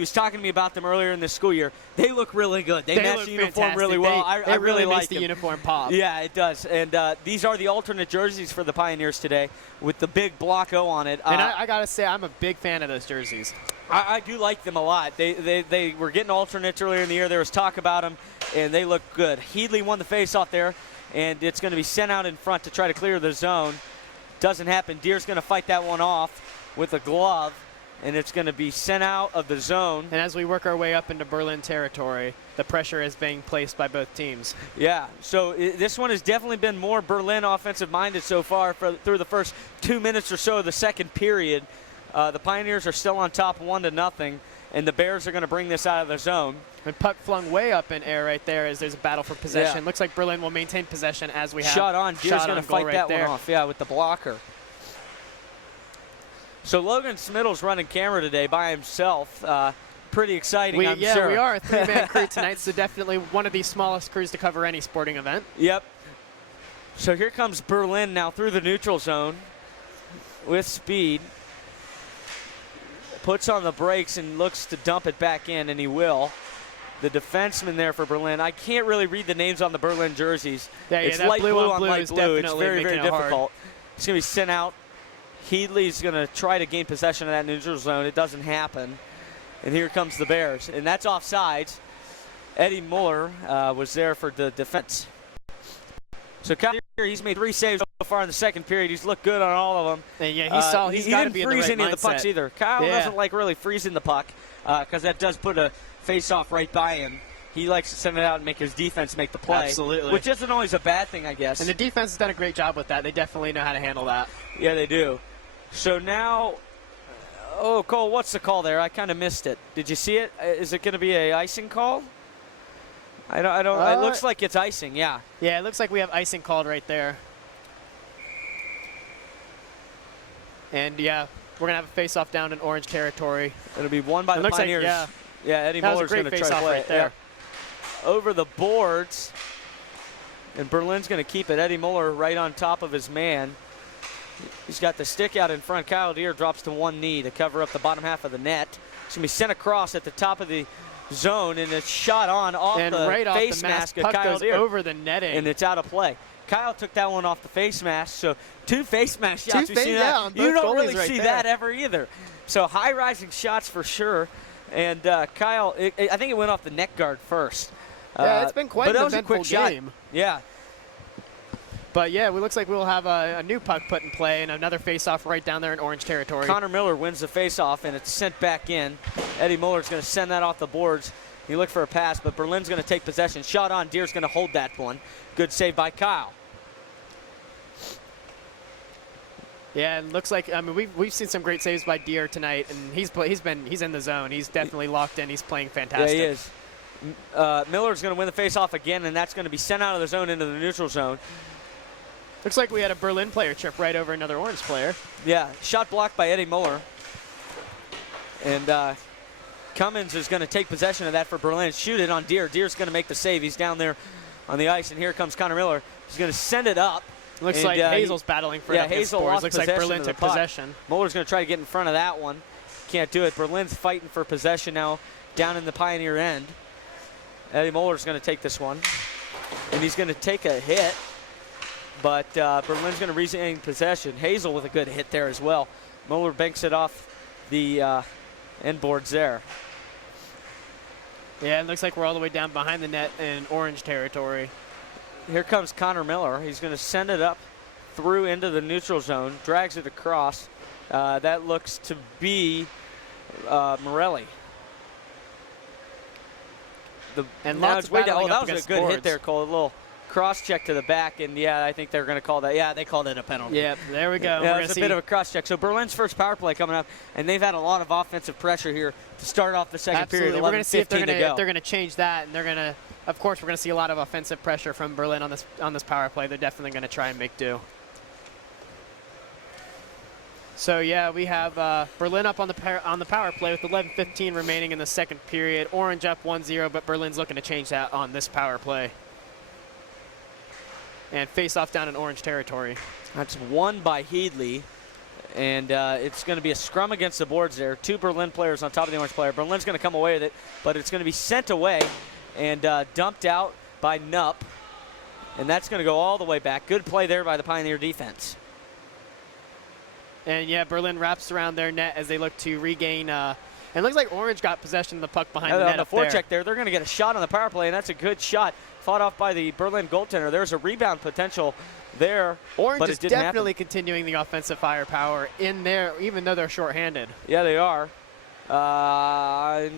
was talking to me about them earlier in the school year. They look really good. They match the uniform really well. I really like the uniform pop. Yeah, it does. And these are the alternate jerseys for the Pioneers today with the big block O on it. And I got to say, I'm a big fan of those jerseys. I do like them a lot. They were getting alternates earlier in the year. There was talk about them, and they look good. Headley won the face-off there, and it's going to be sent out in front to try to clear the zone. Doesn't happen. Deere's going to fight that one off with a glove. And it's going to be sent out of the zone. And as we work our way up into Berlin territory, the pressure is being placed by both teams. Yeah, so this one has definitely been more Berlin offensive-minded so far through the first 2 minutes or so of the second period. The Pioneers are still on top 1-0, and the Bears are going to bring this out of the zone. And puck flung way up in air right there as there's a battle for possession. Yeah. Looks like Berlin will maintain possession as we have. Shot on. Deere's going to fight that one off, with the blocker. So Logan Smiddle's running camera today by himself. Pretty exciting, I'm sure. Yeah, we are a 3-man crew tonight, so definitely one of the smallest crews to cover any sporting event. Yep. So here comes Berlin now through the neutral zone with speed. Puts on the brakes and looks to dump it back in, and he will. The defenseman there for Berlin. I can't really read the names on the Berlin jerseys. It's light blue on blue light blue. It's very, very difficult. Hard. It's going to be sent out. Headley's going to try to gain possession of that neutral zone. It doesn't happen. And here comes the Bears. And that's offsides. Eddie Muller was there for the defense. So Kyle Deere, he's made 3 saves so far in the second period. He's looked good on all of them. And yeah, he's got to be in the right mindset. He didn't freeze any of the pucks either. Kyle doesn't like really freezing the puck because that does put a face-off right by him. He likes to send it out and make his defense make the play. Absolutely. Which isn't always a bad thing, I guess. And the defense has done a great job with that. They definitely know how to handle that. Yeah, they do. So now, oh, Cole, what's the call there? I kind of missed it. Did you see it? Is it going to be a icing call? I don't. It looks like it's icing, yeah. Yeah, it looks like we have icing called right there. And, yeah, we're going to have a face-off down in Orange territory. It'll be won by the Pioneers. Like, yeah, Eddie Muller's going to try to play right there. Yeah. Over the boards, and Berlin's going to keep it. Eddie Muller right on top of his man. He's got the stick out in front. Kyle Deere drops to one knee to cover up the bottom half of the net. It's going to be sent across at the top of the zone, and it's shot on off and the right face off the mask of puck Kyle goes Deere. Over the netting. And it's out of play. Kyle took that one off the face mask, so 2 face mask shots. You don't really see that ever either. So high rising shots for sure. And Kyle, I think it went off the neck guard first. Yeah, it's been quite an eventful game. Shot. Yeah. But, yeah, it looks like we'll have a new puck put in play and another face-off right down there in Orange territory. Connor Miller wins the face-off, and it's sent back in. Eddie Muller's going to send that off the boards. He looked for a pass, but Berlin's going to take possession. Shot on. Deere's going to hold that one. Good save by Kyle. Yeah, it looks like, I mean, we've seen some great saves by Deere tonight, and he's in the zone. He's definitely locked in. He's playing fantastic. Yeah, he is. Miller's going to win the face-off again, and that's going to be sent out of the zone into the neutral zone. Looks like we had a Berlin player trip right over another Orange player. Yeah, shot blocked by Eddie Muller. And Cummins is going to take possession of that for Berlin. Shoot it on Deere. Deere's going to make the save. He's down there on the ice, and here comes Connor Miller. He's going to send it up. Looks like Hazel's battling for it. Hazel lost looks like Berlin took possession. Muller's going to try to get in front of that one. Can't do it. Berlin's fighting for possession now down in the Pioneer end. Eddie Muller's going to take this one, and he's going to take a hit, but Berlin's going to regain possession. Hazel with a good hit there as well. Muller banks it off the end boards there. Yeah, it looks like we're all the way down behind the net in Orange territory. Here comes Connor Miller. He's going to send it up through into the neutral zone, drags it across. That looks to be Morelli. And now lots it's way down. battling Oh, up that was a against good boards. hit there, Cole. A little cross check to the back, and yeah, I think they're going to call that. Yeah, they called it a penalty. Yeah, there we go. Yeah, it's a bit of a cross check. So Berlin's first power play coming up, and they've had a lot of offensive pressure here to start off the second period. We're going to see if they're going to change that, and they're going to. Of course, we're going to see a lot of offensive pressure from Berlin on this power play. They're definitely going to try and make do. So yeah, we have Berlin up on the power play with 11:15 remaining in the second period. Orange up 1-0, but Berlin's looking to change that on this power play. And face off down in Orange territory. That's won by Headley, and it's going to be a scrum against the boards there. 2 Berlin players on top of the Orange player. Berlin's going to come away with it, but it's going to be sent away and dumped out by Nupp, and that's going to go all the way back. Good play there by the Pioneer defense. And yeah, Berlin wraps around their net as they look to regain. And it looks like Orange got possession of the puck behind the net. On the forecheck there, they're going to get a shot on the power play, and that's a good shot. Fought off by the Berlin goaltender. There's a rebound potential there. Orange but is definitely continuing the offensive firepower in there, even though they're shorthanded. Yeah, they are. I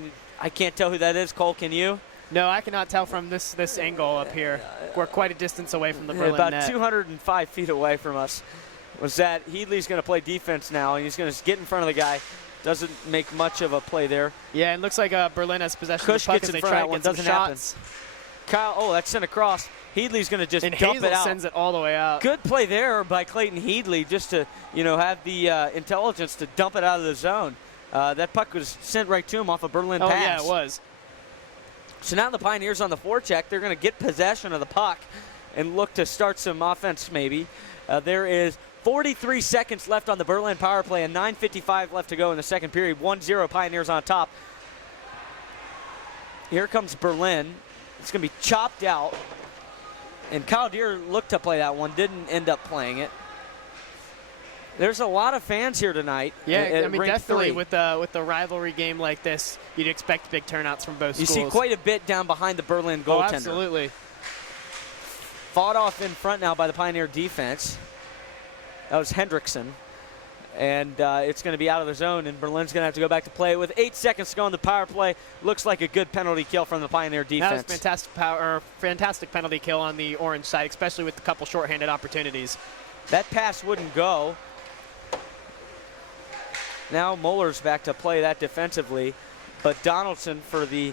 can't tell who that is. Cole, can you? No, I cannot tell from this angle up here. We're quite a distance away from the Berlin net. About 205 feet away from us. Was that Headley's going to play defense now, and he's going to get in front of the guy. Doesn't make much of a play there. Yeah, it looks like Berlin has possession Kush of the puck gets as in they front try of to that get one. some Doesn't shots. Kyle, oh, that's sent across. Headley's going to just and dump Hazel it out. Sends it all the way out. Good play there by Clayton Headley, just to have the intelligence to dump it out of the zone. That puck was sent right to him off a Berlin pass. Oh yeah, it was. So now the Pioneers on the forecheck, they're going to get possession of the puck and look to start some offense maybe. There is 43 seconds left on the Berlin power play and 9:55 left to go in the second period. 1-0 Pioneers on top. Here comes Berlin. It's going to be chopped out. And Kyle Deere looked to play that one, didn't end up playing it. There's a lot of fans here tonight. Yeah, I mean, definitely 3. with the rivalry game like this, you'd expect big turnouts from both schools. You see quite a bit down behind the Berlin goaltender. Oh, absolutely. fought off in front now by the Pioneer defense. That was Hendrickson. And it's going to be out of the zone, and Berlin's going to have to go back to play with 8 seconds to go on the power play. Looks like a good penalty kill from the Pioneer defense. That was fantastic penalty kill on the Orange side, especially with a couple shorthanded opportunities. That pass wouldn't go. Now Muller's back to play that defensively, but Donaldson for the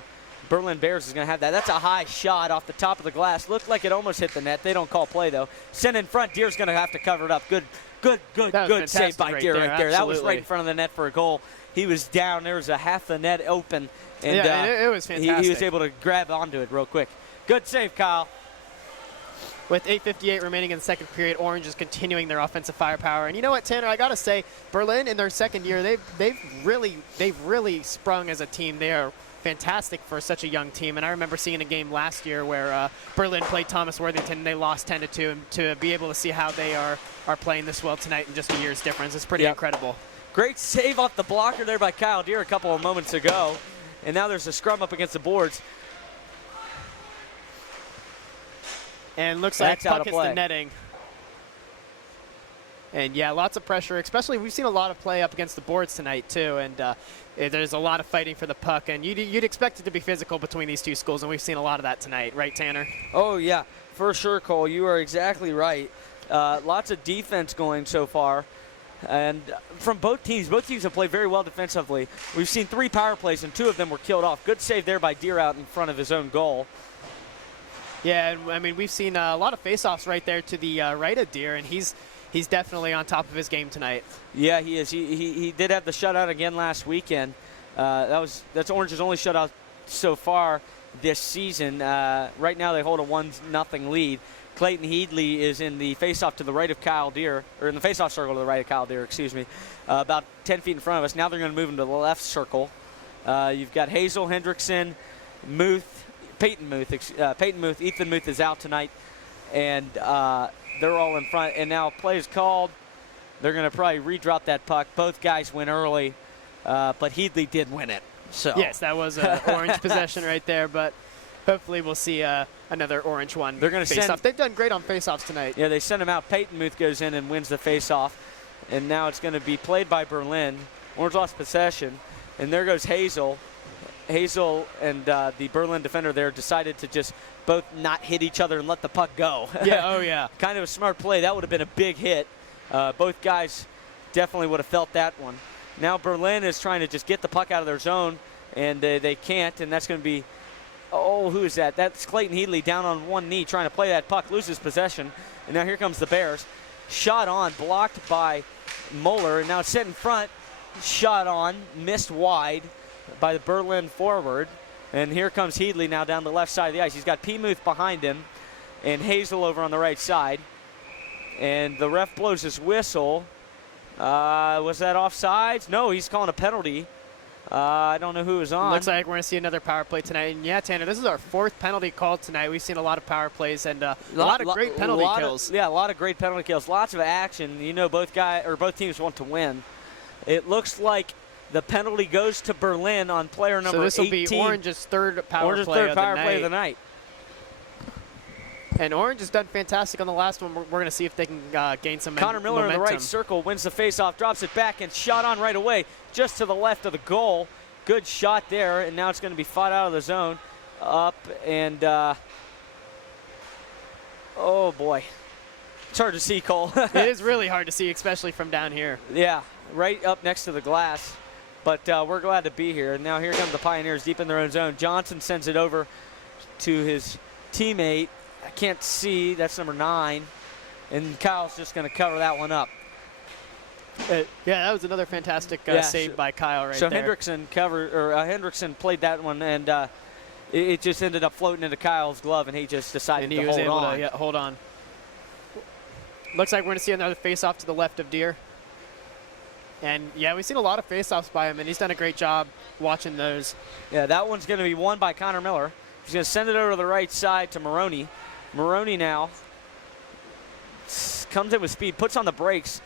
Berlin Bears is going to have that. That's a high shot off the top of the glass. Looked like it almost hit the net. They don't call play, though. Send in front. Deere's going to have to cover it up. Good save by Deere right there. That was right in front of the net for a goal. He was down. There was a half the net open. And it was fantastic. He was able to grab onto it real quick. Good save, Kyle. With 8:58 remaining in the second period, Orange is continuing their offensive firepower. And you know what, Tanner? I got to say, Berlin in their second year, they've really sprung as a team. They are fantastic for such a young team. And I remember seeing a game last year where Berlin played Thomas Worthington and they lost 10-2. And to be able to see how they are playing this well tonight in just a year's difference is pretty incredible. Great save off the blocker there by Kyle Deere a couple of moments ago. And now there's a scrum up against the boards. And looks like puck hits the netting. And yeah, lots of pressure, especially we've seen a lot of play up against the boards tonight too, and there's a lot of fighting for the puck, and you'd expect it to be physical between these two schools, and we've seen a lot of that tonight, right, Tanner? Oh yeah, for sure, Cole. You are exactly right. Lots of defense going so far, and from both teams have played very well defensively. We've seen 3 power plays, and 2 of them were killed off. Good save there by Deere out in front of his own goal. Yeah, and I mean, we've seen a lot of face-offs right there to the right of Deere, and he's definitely on top of his game tonight. Yeah, he is. He did have the shutout again last weekend. That's Orange's only shutout so far this season. Right now they hold a 1-0 lead. Clayton Headley is in the face-off to the right of Kyle Deere, or in the face-off circle to the right of Kyle Deere, excuse me, about 10 feet in front of us. Now they're going to move him to the left circle. You've got Hazel, Hendrickson, Peyton Muth. Ethan Muth is out tonight, and they're all in front. And now play is called. They're going to probably redrop that puck. Both guys win early, but Headley did win it. So yes, that was an Orange possession right there, but hopefully we'll see another Orange one. They're going to send. They've done great on face-offs tonight. Yeah, they send him out. Peyton Muth goes in and wins the face-off, and now it's going to be played by Berlin. Orange lost possession, and there goes Hazel. Hazel and the Berlin defender there decided to just both not hit each other and let the puck go. Yeah, oh yeah. Kind of a smart play. That would have been a big hit. Both guys definitely would have felt that one. Now Berlin is trying to just get the puck out of their zone, and they can't, and that's going to be, who is that? That's Clayton Headley down on one knee trying to play that puck, loses possession, and now here comes the Bears. Shot on, blocked by Muller, and now it's set in front. Shot on, missed wide by the Berlin forward. And here comes Headley now down the left side of the ice. He's got P. Muth behind him and Hazel over on the right side. And the ref blows his whistle. Was that offsides? No, he's calling a penalty. I don't know who was on. Looks like we're going to see another power play tonight. And yeah, Tanner, this is our 4th penalty called tonight. We've seen a lot of power plays and a lot of great penalty kills. A lot of great penalty kills. Lots of action. You know, both teams want to win. It looks like the penalty goes to Berlin on player number 18. So this will be Orange's third power play of the night. And Orange has done fantastic on the last one. We're going to see if they can gain some Connor Miller momentum. in the right circle wins the faceoff, drops it back, and shot on right away, just to the left of the goal. Good shot there, and now it's going to be fought out of the zone. Up and, oh boy. It's hard to see, Cole. It is really hard to see, especially from down here. Yeah, right up next to the glass. But we're glad to be here. And now here come the Pioneers deep in their own zone. Johnson sends it over to his teammate. I can't see. That's number 9. And Kyle's just going to cover that one up. Yeah, that was another fantastic save by Kyle right there. So Hendrickson played that one, and it just ended up floating into Kyle's glove, and he just decided to hold on. And he was able to hold on. Looks like we're going to see another face-off to the left of Deere. And, yeah, we've seen a lot of face-offs by him, and he's done a great job watching those. Yeah, that one's going to be won by Connor Miller. He's going to send it over to the right side to Maroney. Maroney now comes in with speed, puts on the brakes.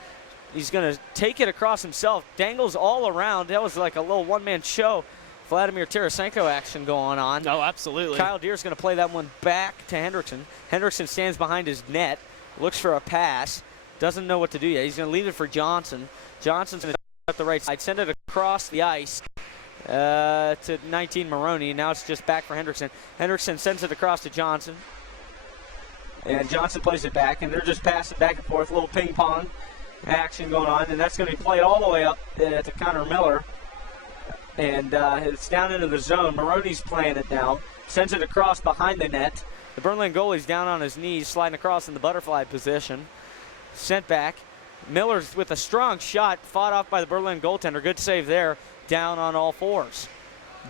He's going to take it across himself, dangles all around. That was like a little one-man show Vladimir Tarasenko action going on. Oh, absolutely. Kyle Deer's going to play that one back to Hendrickson. Hendrickson stands behind his net, looks for a pass, doesn't know what to do yet. He's going to leave it for Johnson. Johnson's going to up the right side, send it across the ice to 19 Maroney. Now it's just back for Hendrickson. Hendrickson sends it across to Johnson. And Johnson plays it back, and they're just passing back and forth, a little ping pong action going on, and that's going to be played all the way up to Connor Miller. And it's down into the zone. Maroney's playing it now. Sends it across behind the net. The Berlin goalie's down on his knees, sliding across in the butterfly position. Sent back. Miller's with a strong shot, fought off by the Berlin goaltender. Good save there, down on all fours.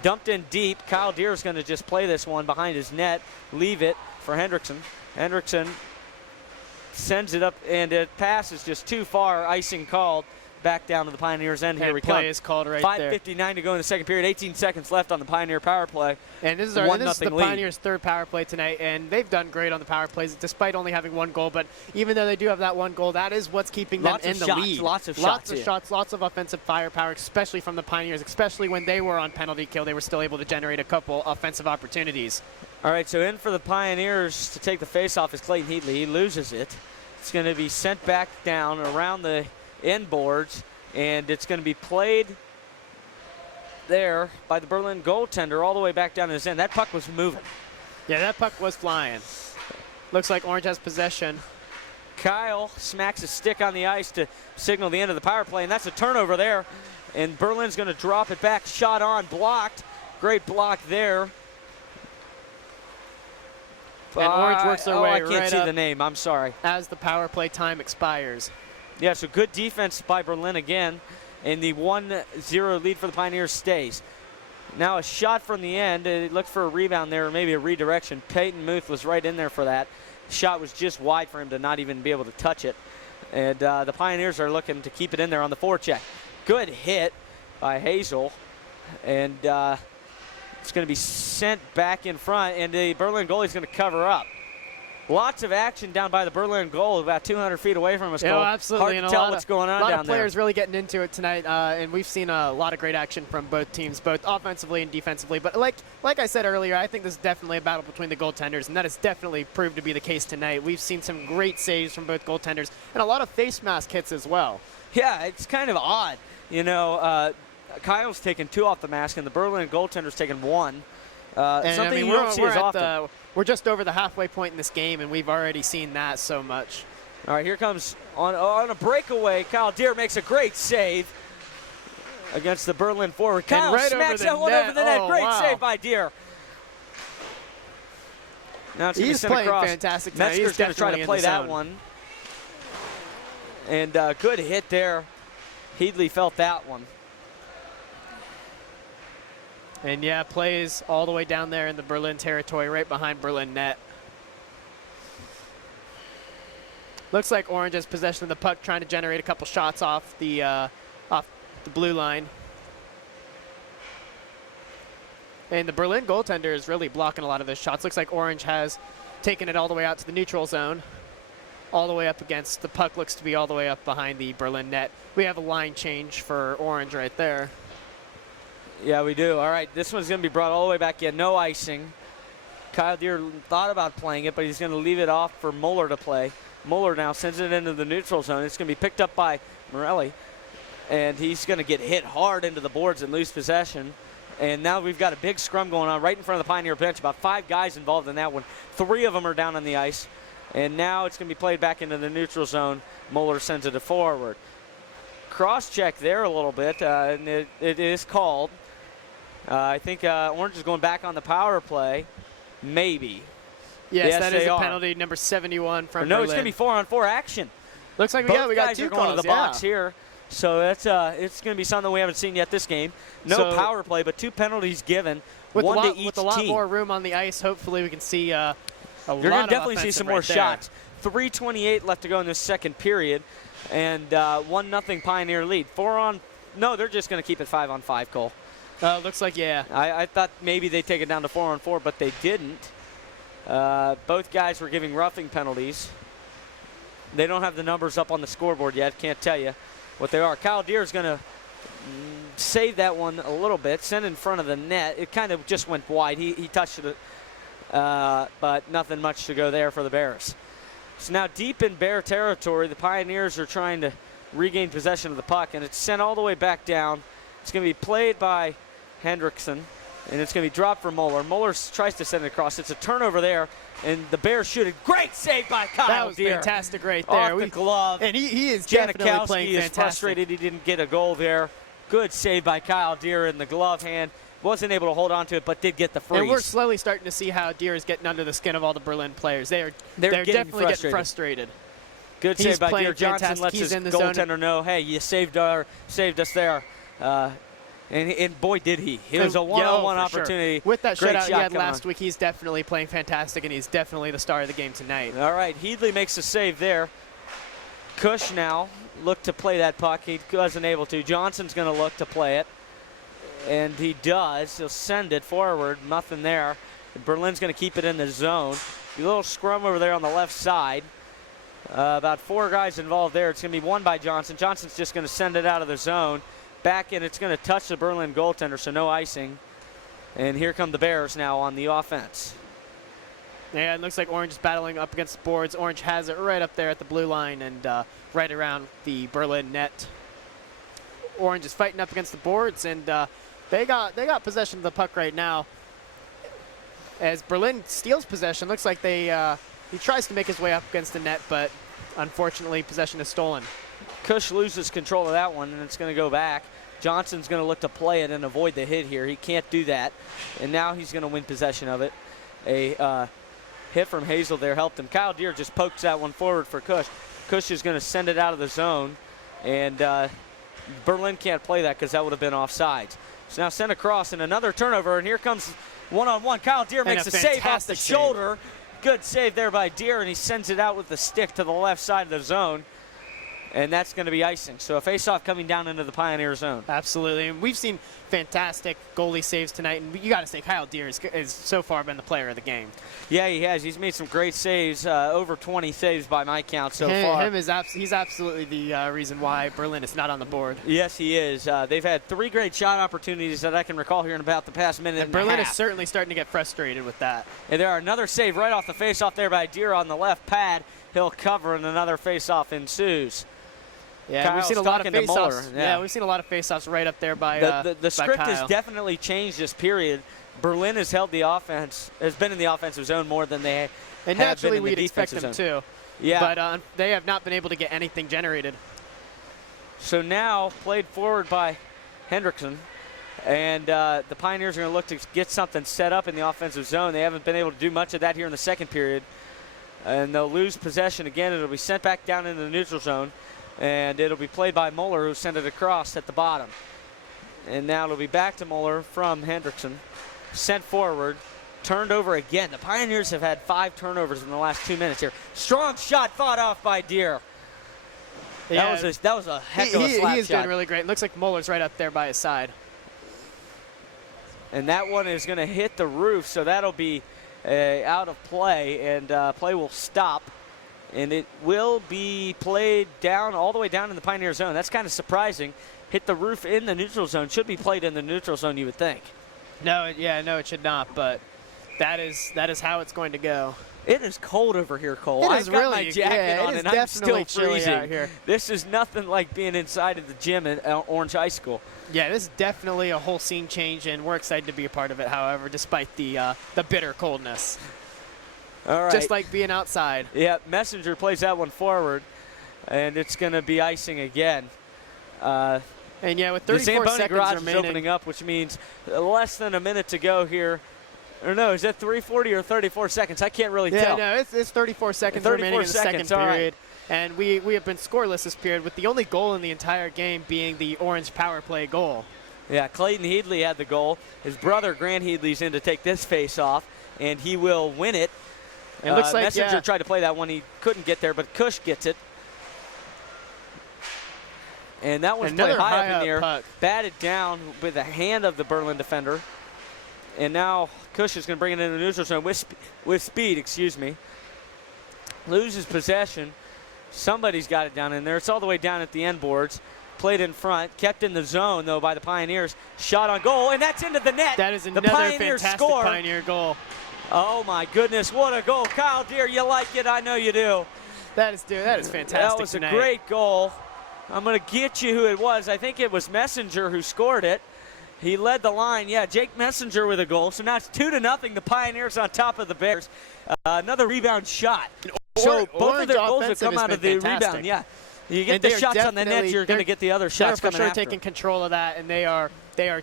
Dumped in deep. Kyle Deer's going to just play this one behind his net, leave it for Hendrickson. Hendrickson sends it up, and it passes just too far. Icing called. Back down to the Pioneers' end. Here we come. Play is called right there. 5:59 to go in the second period. 18 seconds left on the Pioneer power play. And this is the Pioneers' third power play tonight, and they've done great on the power plays despite only having one goal. But even though they do have that one goal, that is what's keeping them in the lead. Lots of shots, lots of offensive firepower, especially from the Pioneers, especially when they were on penalty kill. They were still able to generate a couple offensive opportunities. All right, so in for the Pioneers to take the faceoff is Clayton Heatley. He loses it. It's going to be sent back down around the end boards. And it's going to be played there by the Berlin goaltender all the way back down to his end. That puck was moving. Yeah, that puck was flying. Looks like Orange has possession. Kyle smacks his stick on the ice to signal the end of the power play, and that's a turnover there. And Berlin's going to drop it back. Shot on, blocked. Great block there. And Orange works their way I can't right see up the name. I'm sorry. As the power play time expires. Yeah, so good defense by Berlin again, and the 1-0 lead for the Pioneers stays. Now a shot from the end. It looked for a rebound there, or maybe a redirection. Peyton Muth was right in there for that. Shot was just wide for him to not even be able to touch it. And the Pioneers are looking to keep it in there on the forecheck. Good hit by Hazel, and it's going to be sent back in front, and the Berlin goalie's going to cover up. Lots of action down by the Berlin goal, about 200 feet away from us. Yeah, absolutely. Hard to tell what's going on down there. A lot of players really getting into it tonight, and we've seen a lot of great action from both teams, both offensively and defensively. But like I said earlier, I think this is definitely a battle between the goaltenders, and that has definitely proved to be the case tonight. We've seen some great saves from both goaltenders and a lot of face mask hits as well. Yeah, it's kind of odd. You know, Kyle's taken 2 off the mask, and the Berlin goaltender's taken 1. Something you don't see as often. We're just over the halfway point in this game, and we've already seen that so much. All right, here comes on a breakaway. Kyle Deer makes a great save against the Berlin forward. Kyle right smacks that one over the net. Oh, Great wow. save by Deer. Now it's going to be sent playing across. Fantastic tonight. Metzger's going to try to play that zone. one. And good hit there. Headley felt that one. And yeah, plays all the way down there in the Berlin territory, right behind Berlin net. Looks like Orange has possession of the puck, trying to generate a couple shots off the blue line. And the Berlin goaltender is really blocking a lot of those shots. Looks like Orange has taken it all the way out to the neutral zone, all the way up against the puck. Looks to be all the way up behind the Berlin net. We have a line change for Orange right there. Yeah, we do. All right, this one's going to be brought all the way back in. No icing. Kyle Deer thought about playing it, but he's going to leave it off for Muller to play. Muller now sends it into the neutral zone. It's going to be picked up by Morelli, and he's going to get hit hard into the boards and lose possession. And now we've got a big scrum going on right in front of the Pioneer bench. About 5 guys involved in that one. 3 of them are down on the ice. And now it's going to be played back into the neutral zone. Muller sends it forward. Cross-check there a little bit, and it is called. I think Orange is going back on the power play. Maybe. Yes, that is a penalty, number 71 from No, Berlin. it's going to be 4-on-4 action. Looks like Both we got guys 2 are going calls, to the box here. So that's it's going to be something we haven't seen yet this game. No power play, but 2 penalties given, one to each team. With a lot more room on the ice, hopefully we can see a lot of You're going to definitely see some more there. shots. 3:28 left to go in this second period, and 1-0 Pioneer lead. No, they're just going to keep it 5-on-5, Cole. Looks like, yeah. I thought maybe they'd take it down to 4-on-4, but they didn't. Both guys were giving roughing penalties. They don't have the numbers up on the scoreboard yet. Can't tell you what they are. Kyle Deer is going to saved that one a little bit, sent in front of the net. It kind of just went wide. He touched it, but nothing much to go there for the Bears. So now deep in Bear territory, the Pioneers are trying to regain possession of the puck, and it's sent all the way back down. It's going to be played by Hendrickson, and it's going to be dropped for Moeller. Moeller tries to send it across. It's a turnover there, and the Bears shoot it. Great save by Kyle That was Deere. Fantastic right there. Off the glove. And he is definitely playing is fantastic. frustrated he didn't get a goal there. Good save by Kyle Deere in the glove hand. Wasn't able to hold on to it, but did get the freeze. And we're slowly starting to see how Deere is getting under the skin of all the Berlin players. They're definitely getting frustrated. Good He's save by playing Deere. Johnson fantastic. lets He's his in the zone. goaltender know, hey, you saved us there. And boy, did he. It was a one-on-one opportunity. With that Great shutout he shot had coming last week, he's definitely playing fantastic, and he's definitely the star of the game tonight. All right, Headley makes a save there. Cush now looked to play that puck. He wasn't able to. Johnson's going to look to play it, and he does. He'll send it forward. Nothing there. Berlin's going to keep it in the zone. A little scrum over there on the left side. About 4 guys involved there. It's going to be won by Johnson. Johnson's just going to send it out of the zone. Back in, it's going to touch the Berlin goaltender, so no icing. And here come the Bears now on the offense. Yeah, it looks like Orange is battling up against the boards. Orange has it right up there at the blue line and right around the Berlin net. Orange is fighting up against the boards, and they got possession of the puck right now. As Berlin steals possession, looks like he tries to make his way up against the net, but unfortunately possession is stolen. Cush loses control of that one, and it's going to go back. Johnson's going to look to play it and avoid the hit here. He can't do that, and now he's going to win possession of it. A hit from Hazel there helped him. Kyle Deere just pokes that one forward for Cush. Cush is going to send it out of the zone, and Berlin can't play that because that would have been offsides. So now sent across, and another turnover, and here comes one-on-one. Kyle Deere makes a save off the shoulder. Good save there by Deere, and he sends it out with the stick to the left side of the zone. And that's going to be icing. So a face-off coming down into the Pioneer zone. Absolutely. And we've seen fantastic goalie saves tonight. And you got to say Kyle Deere is so far been the player of the game. Yeah, he has. He's made some great saves, over 20 saves by my count so far. He's absolutely the reason why Berlin is not on the board. Yes, he is. They've had 3 great shot opportunities that I can recall here in about the past minute and Berlin a half. is certainly starting to get frustrated with that. And there are another save right off the face-off there by Deere on the left pad. He'll cover, and another face-off ensues. Yeah, Kyle's we've seen a lot of face-offs. Yeah, we've seen a lot of face-offs right up there by the script Kyle. has definitely changed this period. Berlin has held the offense, has been in the offensive zone more than they and have naturally been in the we'd expect defensive them zone. to. Yeah. But they have not been able to get anything generated. So now played forward by Hendrickson, and the Pioneers are going to look to get something set up in the offensive zone. They haven't been able to do much of that here in the second period, and they'll lose possession again. It'll be sent back down into the neutral zone. And it'll be played by Moeller, who sent it across at the bottom. And now it'll be back to Moeller from Hendrickson. Sent forward, turned over again. The Pioneers have had 5 turnovers in the last 2 minutes here. Strong shot fought off by Deere. Yeah, that was a heck of a slap he is shot. doing really great. It looks like Moeller's right up there by his side. And that one is going to hit the roof, so that'll be out of play, and play will stop. And it will be played down, all the way down in the Pioneer zone. That's kind of surprising. Hit the roof in the neutral zone. Should be played in the neutral zone, you would think. No, it should not. But that is how it's going to go. It is cold over here, Cole. It is I've got really, my jacket on, it is and I'm still definitely chilly freezing out here. This is nothing like being inside of the gym at Orange High School. Yeah, this is definitely a whole scene change, and we're excited to be a part of it. However, despite the bitter coldness. All right. Just like being outside. Yeah, Messenger plays that one forward, and it's going to be icing again. And yeah, with 34 the Zamboni seconds garage remaining. is opening up, which means less than a minute to go here. Or no, is that 3:40 or 34 seconds? I can't really tell. Yeah, no, it's 34 seconds 34 remaining in the seconds, second all period. right. And we have been scoreless this period, with the only goal in the entire game being the Orange power play goal. Yeah, Clayton Headley had the goal. His brother, Grant Headley's in to take this face off, and he will win it. It looks like Messenger tried to play that one. He couldn't get there, but Cush gets it. And that one's played high up in the air. Puck. Batted down with the hand of the Berlin defender. And now Cush is going to bring it into the neutral zone with speed, Loses possession. Somebody's got it down in there. It's all the way down at the end boards. played in front, kept in the zone, though, by the Pioneers. Shot on goal, and that's into the net. That is another fantastic Pioneer goal. Oh, my goodness, what a goal. Kyle Deere, you like it, I know you do. That is fantastic. That was tonight. A great goal. I'm going to get you who it was. I think it was Messenger who scored it. He led the line. Yeah, Jake Messenger with a goal. So now it's 2-0. The Pioneers on top of the Bears. Another rebound shot. So both of their goals have come out of the rebound. Yeah, you get the shots on the net, you're going to get the other shots coming after. They're for sure taking control of that, and they are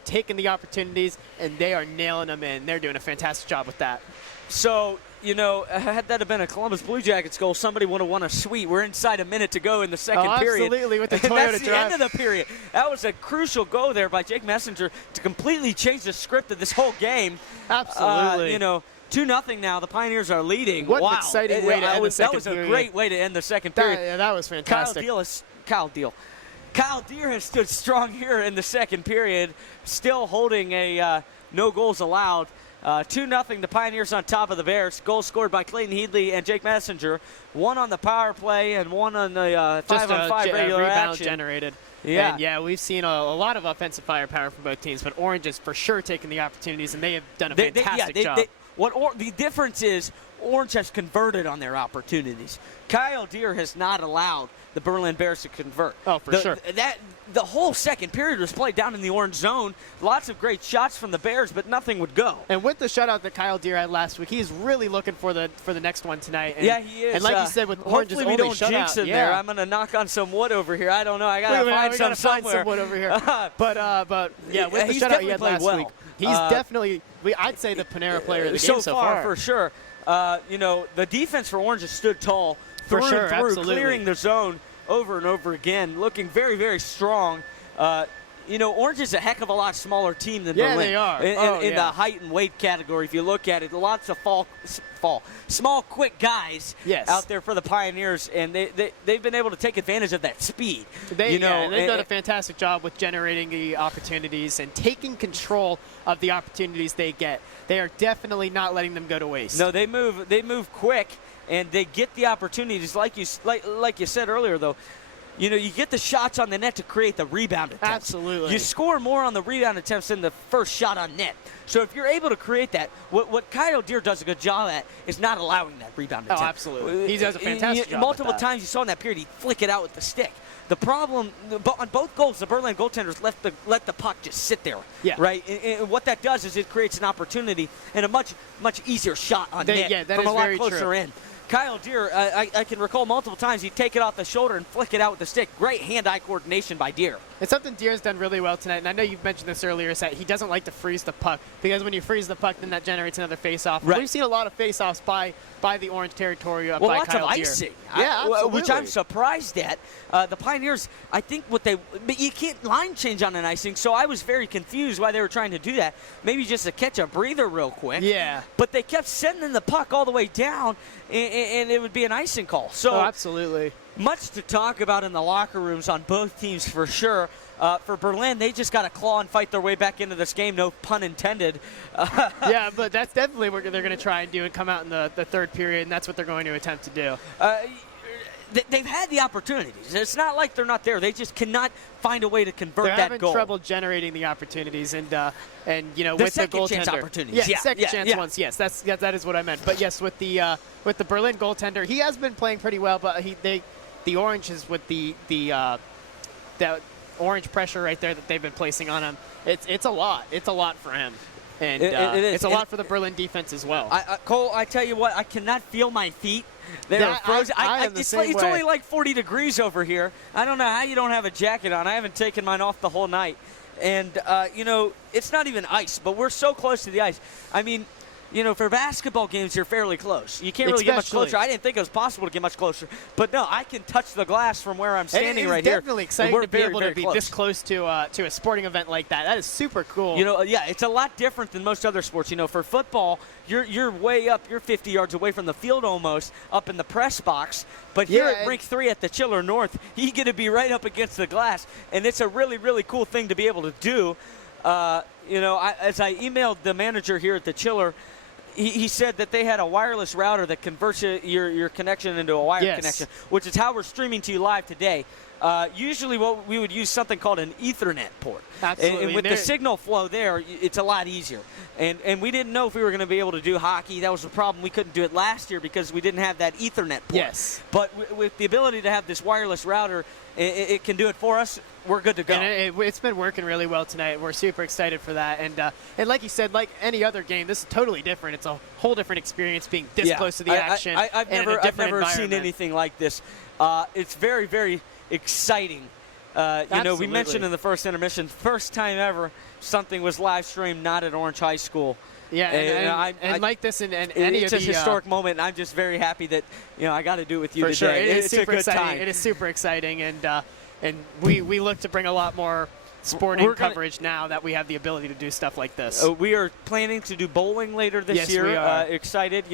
taking the opportunities, and they are nailing them in. They're doing a fantastic job with that. So, you know, had that have been a Columbus Blue Jackets goal, somebody would have won a suite. We're inside a minute to go in the second period. Absolutely, with the Toyota That's the drive. end of the period. That was a crucial goal there by Jake Messenger to completely change the script of this whole game. Absolutely. You know, 2-0 now. The Pioneers are leading. What wow. an exciting way to end the second period. That was period. a great way to end the second period. That was fantastic. Kyle Deere has stood strong here in the second period, still holding a no goals allowed. 2-0, the Pioneers on top of the Bears. Goals scored by Clayton Headley and Jake Messenger. One on the power play and one on the 5-on-5 regular rebound action. Generated. Yeah. And yeah, we've seen a lot of offensive firepower from both teams, but Orange is for sure taking the opportunities, and they have done a fantastic job. The difference is Orange has converted on their opportunities. Kyle Deere has not allowed the Berlin Bears to convert. Oh, for sure. The whole second period was played down in the Orange zone. Lots of great shots from the Bears, but nothing would go. And with the shutout that Kyle Deere had last week, he's really looking for the next one tonight. And, yeah, he is. And like you said, with Orange's hopefully we only don't jinx it there. I'm going to knock on some wood over here. I don't know. I got to find some wood over here. but yeah, with the shutout he had last week, he's definitely, I'd say, the Panera player of the game so far. For sure. You know, the defense for Orange has stood tall through and through, absolutely. Clearing the zone over and over again, looking very, very strong. You know, Orange is a heck of a lot smaller team than Berlin. Yeah, they are. In the height and weight category, if you look at it, lots of small, quick guys out there for the Pioneers, and they've been able to take advantage of that speed. They've done a fantastic job with generating the opportunities and taking control of the opportunities they get. They are definitely not letting them go to waste. No, they move quick, and they get the opportunities. Like you said earlier, though. You know, you get the shots on the net to create the rebound attempts. Absolutely. You score more on the rebound attempts than the first shot on net. So if you're able to create that, what Kyle Deere does a good job at is not allowing that rebound attempt. Oh, absolutely. He does a fantastic job Multiple with that. times you saw in that period, he'd flick it out with the stick. The problem on both goals, the Berlin goaltenders let the puck just sit there. Yeah. Right? And what that does is it creates an opportunity and a much easier shot on net that from is a lot very closer true. in. Kyle Deere, I can recall multiple times he'd take it off the shoulder and flick it out with the stick. Great hand-eye coordination by Deere. It's something Deere's done really well tonight, and I know you've mentioned this earlier, is that he doesn't like to freeze the puck, because when you freeze the puck, then that generates another face-off. Right. We've seen a lot of face-offs by the Orange territory by lots Kyle of Deere. icing. Yeah, absolutely. Which I'm surprised at. The Pioneers, I think but you can't line change on an icing, so I was very confused why they were trying to do that. Maybe just to catch a breather real quick. Yeah. But they kept sending the puck all the way down, and it would be an icing call. So absolutely. Much to talk about in the locker rooms on both teams for sure. For Berlin, they just got to claw and fight their way back into this game, no pun intended. Yeah, but that's definitely what they're going to try and do and come out in the third period, and that's what they're going to attempt to do. They've had the opportunities. It's not like they're not there. They just cannot find a way to convert they're that goal. They're having trouble generating the opportunities, and you know, the with the goaltender. Chance opportunities. Yeah, second chance ones. Yes, that is what I meant. But yes, with the Berlin goaltender, he has been playing pretty well. But the Orange is with the Orange pressure right there that they've been placing on him. It's a lot. It's a lot for him. And it is. It's a lot for the Berlin defense as well. Cole, I tell you what, I cannot feel my feet. They're frozen. It's only like 40 degrees over here. I don't know how you don't have a jacket on. I haven't taken mine off the whole night. And, you know, it's not even ice, but we're so close to the ice. I mean, you know, for basketball games, you're fairly close. You can't really get much closer. I didn't think it was possible to get much closer. But, no, I can touch the glass from where I'm standing right here. It's definitely exciting to be able to be this close to a sporting event like that. That is super cool. You know, yeah, it's a lot different than most other sports. You know, for football, you're way up. You're 50 yards away from the field almost, up in the press box. But here at Rink 3 at the Chiller North, you get to be right up against the glass. And it's a really, really cool thing to be able to do. You know, as I emailed the manager here at the Chiller, he said that they had a wireless router that converts your connection into a wired connection, which is how we're streaming to you live today. usually what we would use something called an Ethernet port. Absolutely. And with the signal flow there, it's a lot easier. And we didn't know if we were going to be able to do hockey. That was the problem. We couldn't do it last year because we didn't have that Ethernet port. Yes. But with the ability to have this wireless router, it can do it for us. We're good to go. And it's been working really well tonight. We're super excited for that. And like you said, like any other game, this is totally different. It's a whole different experience being this close to the action. I've never seen anything like this. It's very, very exciting. We mentioned in the first intermission, first time ever something was live streamed not at Orange High School. Yeah, and like this in any of the... It's a historic moment, and I'm just very happy that I got to do it with you for today. Sure. It's a super good exciting. time. It is super exciting, and we look to bring a lot more sporting coverage now that we have the ability to do stuff like this. We are planning to do bowling later this year. We are. Excited.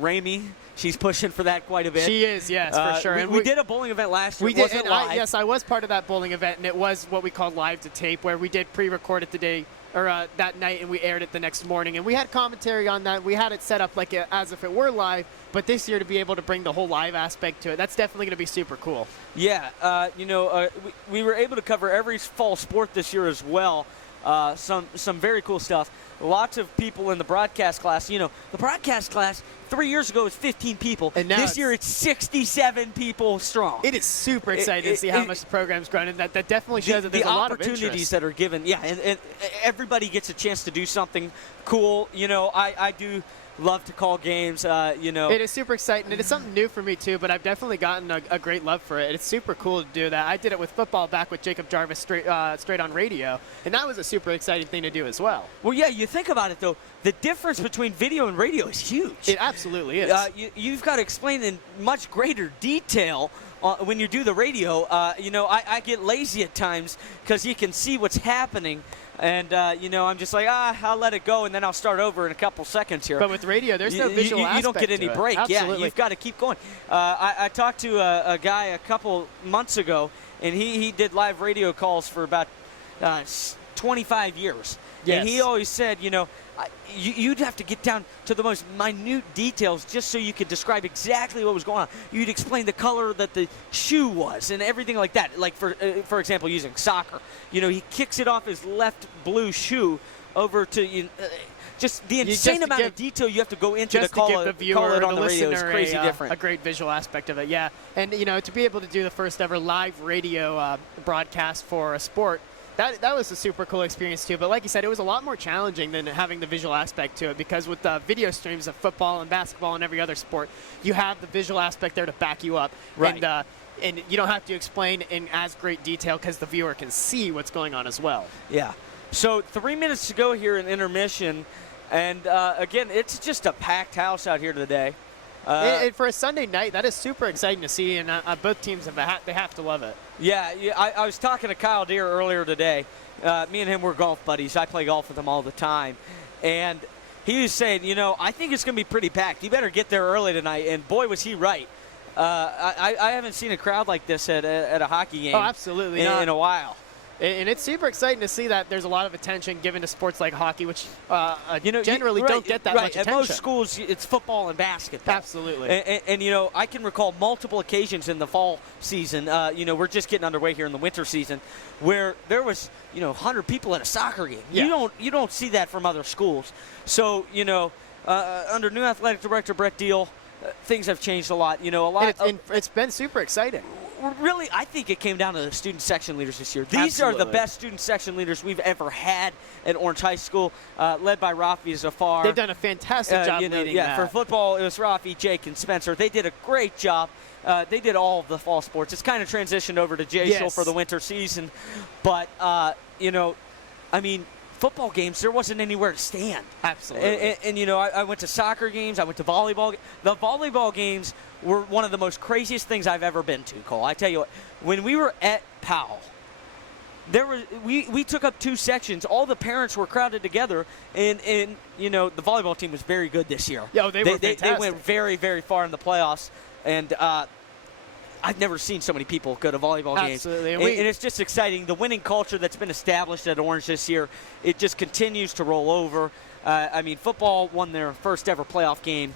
Ramey, she's pushing for that quite a bit. She is, yes, for sure. And we did a bowling event last year. We did. Wasn't live. Yes, I was part of that bowling event, and it was what we called live to tape, where we did pre-record it today or that night, and we aired it the next morning. And we had commentary on that. We had it set up as if it were live. But this year, to be able to bring the whole live aspect to it, that's definitely going to be super cool. Yeah, we were able to cover every fall sport this year as well. Some very cool stuff. Lots of people in the broadcast class. The broadcast class 3 years ago was 15 people. And now this year it's 67 people strong. It is super exciting to see how much the program's grown, and that definitely shows that there's a lot of interest. The opportunities that are given. Yeah, and everybody gets a chance to do something cool. I do love to call games. It is super exciting, and it's something new for me too, but I've definitely gotten a great love for it. It's super cool to do that. I did it with football back with Jacob Jarvis straight on radio, and that was a super exciting thing to do as well. Well, yeah, you think about it though, the difference between video and radio is huge. It absolutely is. You've got to explain in much greater detail when you do the radio. I get lazy at times because you can see what's happening. And, I'm just like, I'll let it go, and then I'll start over in a couple seconds here. But with radio, there's no visual aspect. You don't get any break. Absolutely. Yeah, you've got to keep going. I talked to a guy a couple months ago, and he did live radio calls for about 25 years. Yes. And he always said, you'd have to get down to the most minute details just so you could describe exactly what was going on. You'd explain the color that the shoe was and everything like that. Like, for example, using soccer. He kicks it off his left blue shoe over to just the insane amount of detail you have to go into to call it on the radio is crazy different. A great visual aspect of it, yeah. And, to be able to do the first ever live radio broadcast for a sport, that was a super cool experience too. But like you said, it was a lot more challenging than having the visual aspect to it, because with the video streams of football and basketball and every other sport, you have the visual aspect there to back you up. Right. And you don't have to explain in as great detail because the viewer can see what's going on as well. Yeah. So 3 minutes to go here in intermission. And, again, it's just a packed house out here today. And for a Sunday night, that is super exciting to see, and both teams they have to love it. Yeah, I was talking to Kyle Deere earlier today. Me and him were golf buddies. I play golf with him all the time. And he was saying, I think it's going to be pretty packed. You better get there early tonight. And, boy, was he right. I haven't seen a crowd like this at a hockey game. Oh, absolutely in a while. And it's super exciting to see that there's a lot of attention given to sports like hockey, which generally don't get that much attention. At most schools, it's football and basketball. Absolutely. And I can recall multiple occasions in the fall season, we're just getting underway here in the winter season, where there was, 100 people at a soccer game. Yeah. You don't see that from other schools. So, under new athletic director Brett Deal, things have changed a lot. It's been super exciting. Really, I think it came down to the student section leaders this year. These are the best student section leaders we've ever had at Orange High School, led by Rafi Zafar. They've done a fantastic job leading that. For football, it was Rafi, Jake, and Spencer. They did a great job. They did all of the fall sports. It's kind of transitioned over to Jayshul for the winter season. But, football games, there wasn't anywhere to stand. Absolutely. And I went to soccer games. I went to volleyball. The volleyball games were one of the most craziest things I've ever been to, Cole. I tell you what, when we were at Powell, we took up two sections. All the parents were crowded together, and the volleyball team was very good this year. Yeah, they were fantastic. They went very, very far in the playoffs, and I've never seen so many people go to volleyball games. Absolutely. And it's just exciting. The winning culture that's been established at Orange this year, it just continues to roll over. Football won their first ever playoff game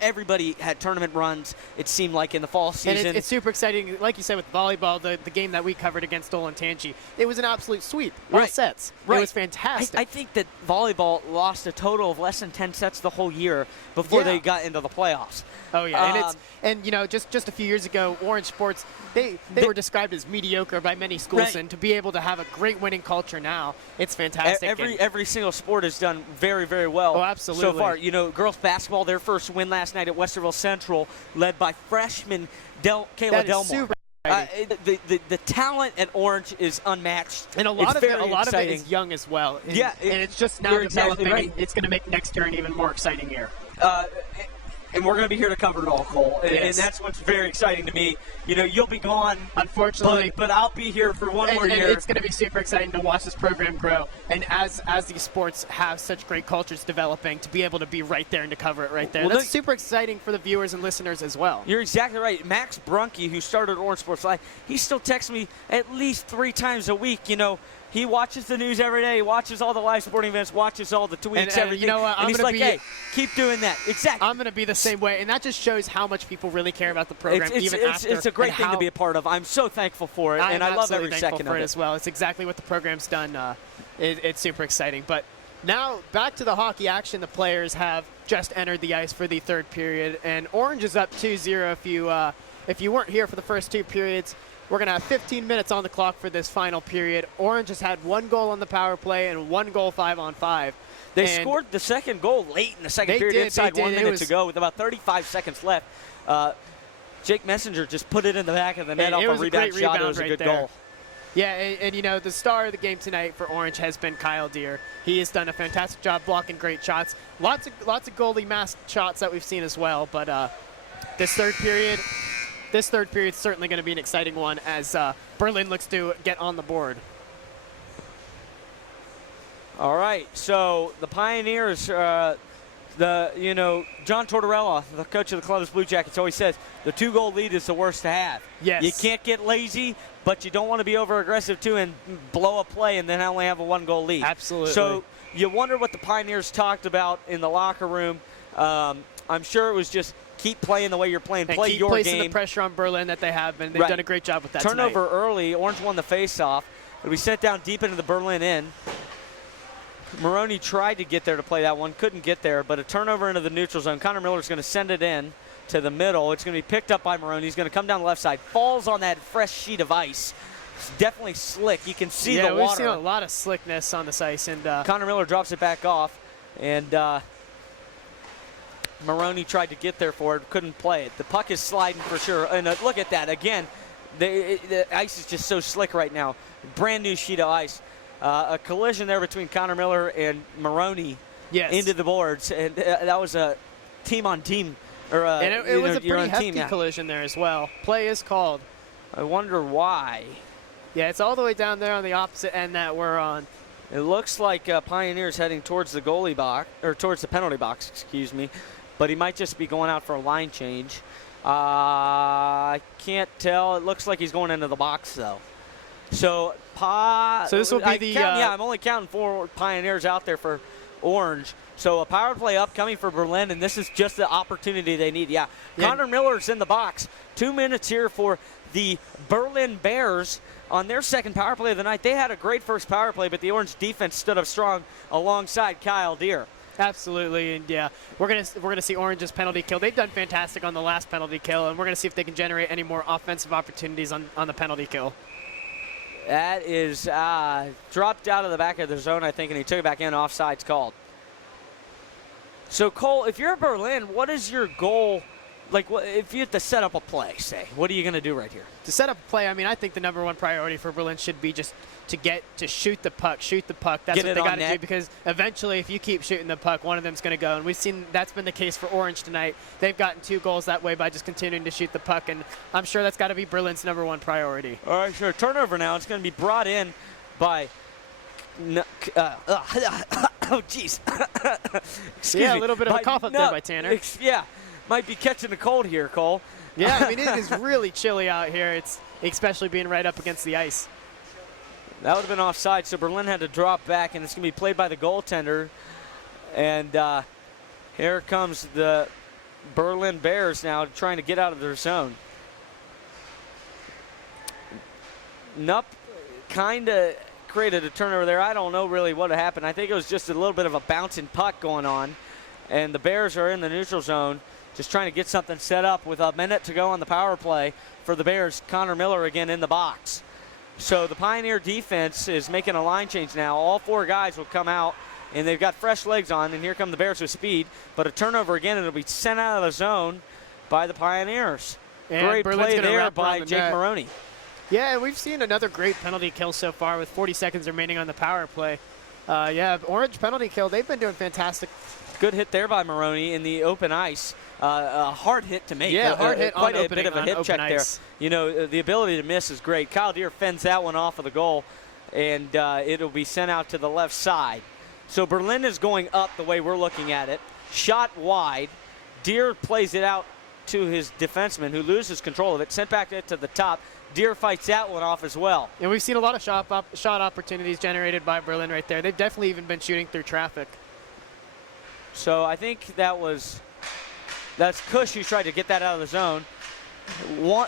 everybody had tournament runs, it seemed like, in the fall season. And it's super exciting. Like you said, with volleyball, the game that we covered against Olentangy, it was an absolute sweep. All sets. Right. It was fantastic. I think that volleyball lost a total of less than 10 sets the whole year before they got into the playoffs. Oh, yeah. And you know, just a few years ago, Orange Sports, they were described as mediocre by many schools, and to be able to have a great winning culture now, it's fantastic. Every single sport has done very, very well. Oh, absolutely. So far, you know, girls basketball, their first win last night at Westerville Central, led by freshman Kayla Delmore. Super the talent at Orange is unmatched. And a lot of it is young as well. And, and it's just now developing. Exactly it's going to make next year an even more exciting year. And we're going to be here to cover it all, Cole. And that's what's very exciting to me. You know, you'll be gone, unfortunately, but I'll be here for one more year. It's going to be super exciting to watch this program grow. And as these sports have such great cultures developing, to be able to be right there and to cover it right there. Well, that's super exciting for the viewers and listeners as well. You're exactly right. Max Brunke, who started Orange Sports Live, he still texts me at least 3 times a week, you know. He watches the news every day. He watches all the live sporting events, watches all the tweets, everything. You know what? And he's like, hey, keep doing that. Exactly. I'm going to be the same way. And that just shows how much people really care about the program, It's a great thing to be a part of. I'm so thankful for it, and I love every second of it. As well. It's exactly what the program's done. It's super exciting. But now back to the hockey action. The players have just entered the ice for the third period. And Orange is up 2-0 if you weren't here for the first 2 periods. We're going to have 15 minutes on the clock for this final period. Orange has had 1 goal on the power play and 1 goal 5-on-5. They scored the second goal late in the second period, inside 1 minute to go with about 35 seconds left. Jake Messenger just put it in the back of the net off a rebound shot. It was a good goal. Yeah, and you know, the star of the game tonight for Orange has been Kyle Deere. He has done a fantastic job blocking great shots. Lots of goalie masked shots that we've seen as well. But this third period is certainly going to be an exciting one as Berlin looks to get on the board. All right, so the Pioneers, John Tortorella, the coach of the Columbus Blue Jackets, always says the 2-goal lead is the worst to have. Yes. You can't get lazy, but you don't want to be over-aggressive too and blow a play and then only have a 1-goal lead. Absolutely. So you wonder what the Pioneers talked about in the locker room. I'm sure it was just keep playing the way you're playing. And play keep your placing game. The pressure on Berlin that they have been. They've done a great job with that Turnover tonight. Early. Orange won the face-off. But we sent down deep into the Berlin end. Maroney tried to get there to play that one. Couldn't get there. But a turnover into the neutral zone. Connor Miller's going to send it in to the middle. It's going to be picked up by Maroney. He's going to come down the left side. Falls on that fresh sheet of ice. It's definitely slick. You can see the water. Yeah, we've seen a lot of slickness on this ice. And Connor Miller drops it back off. And Maroney tried to get there for it, couldn't play it. The puck is sliding for sure. And look at that. Again, the ice is just so slick right now. Brand new sheet of ice. A collision there between Connor Miller and Maroney into the boards. And that was a team-on-team. And it was a pretty hefty collision there as well. Play is called. I wonder why. Yeah, it's all the way down there on the opposite end that we're on. It looks like Pioneer's heading towards the goalie box, or towards the penalty box, excuse me. But he might just be going out for a line change. I can't tell. It looks like he's going into the box, though. So this will be I'm only counting 4 Pioneers out there for Orange. So a power play upcoming for Berlin, and this is just the opportunity they need. Yeah. Connor Miller's in the box. 2 minutes here for the Berlin Bears on their second power play of the night. They had a great first power play, but the Orange defense stood up strong alongside Kyle Deere. Absolutely, and yeah, we're gonna see Orange's penalty kill. They've done fantastic on the last penalty kill, and we're gonna see if they can generate any more offensive opportunities on the penalty kill. That is dropped out of the back of the zone, I think, and he took it back in. Offside's called. So Cole, if you're Berlin, what is your goal? Like, if you have to set up a play, say, what are you going to do right here? To set up a play, I mean, I think the number 1 priority for Berlin should be just to shoot the puck. That's what they got to do, because eventually, if you keep shooting the puck, one of them's going to go. And we've seen that's been the case for Orange tonight. They've gotten 2 goals that way by just continuing to shoot the puck, and I'm sure that's got to be Berlin's number 1 priority. All right, sure. Turnover now. It's going to be brought in by oh, jeez. Excuse me. A little bit of a cough up there by Tanner. Yeah. Might be catching a cold here, Cole. Yeah, I mean, it is really chilly out here. It's especially being right up against the ice. That would have been offside, so Berlin had to drop back, and it's going to be played by the goaltender. And here comes the Berlin Bears now trying to get out of their zone. Nupp kind of created a turnover there. I don't know really what happened. I think it was just a little bit of a bouncing puck going on. And the Bears are in the neutral zone, just trying to get something set up with a minute to go on the power play for the Bears. Connor Miller again in the box. So the Pioneer defense is making a line change now. All 4 guys will come out, and they've got fresh legs on, and here come the Bears with speed. But a turnover again, and it'll be sent out of the zone by the Pioneers. And great Berlin's play gonna there wrap around by the Jake net. Maroney. Yeah, we've seen another great penalty kill so far with 40 seconds remaining on the power play. Yeah, Orange penalty kill, they've been doing fantastic. Good hit there by Maroney in the open ice. A hard hit to make. Yeah, hard hit quite on a opening, bit of a on hit open check ice. there. You know, the ability to miss is great. Kyle Deere fends that one off of the goal, and it'll be sent out to the left side. So Berlin is going up the way we're looking at it. Shot wide. Deere plays it out to his defenseman, who loses control of it. Sent back to the top. Deere fights that one off as well. And we've seen a lot of shot opportunities generated by Berlin right there. They've definitely even been shooting through traffic. So I think that's Cush who tried to get that out of the zone.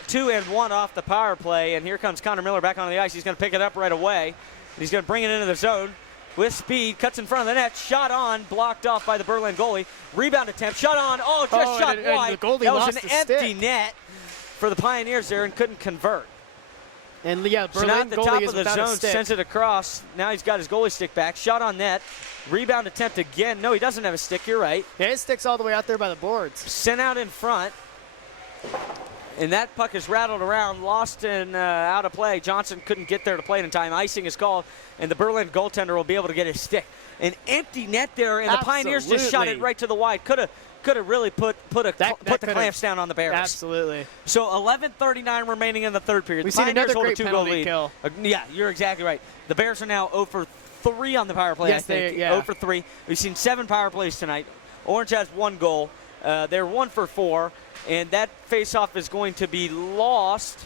2 and 1 off the power play, and here comes Connor Miller back onto the ice. He's going to pick it up right away. He's going to bring it into the zone with speed. Cuts in front of the net. Shot on, blocked off by the Berlin goalie. Rebound attempt. Shot on. Oh, just shot wide. And the goalie that was lost an the empty stick. net for the Pioneers there and couldn't convert. And yeah, So now Berlin at the goalie top is of the without a zone, stick. sends it across. Now he's got his goalie stick back. Shot on net. Rebound attempt again. No, he doesn't have a stick. You're right. Yeah, his stick's all the way out there by the boards. Sent out in front. And that puck is rattled around, lost and out of play. Johnson couldn't get there to play it in time. Icing is called, and the Berlin goaltender will be able to get his stick. An empty net there, and the Pioneers just shot it right to the wide. Could have really put the clamps down on the Bears. Absolutely. So 11:39 remaining in the third period. We've The seen Pioneers another hold a great 2-goal penalty lead. kill. Yeah, you're exactly right. The Bears are now 0 for 3 on the power play. Yes, I think. yeah. 0 for 3. We've seen 7 power plays tonight. Orange has 1 goal. They're 1 for 4. And that faceoff is going to be lost.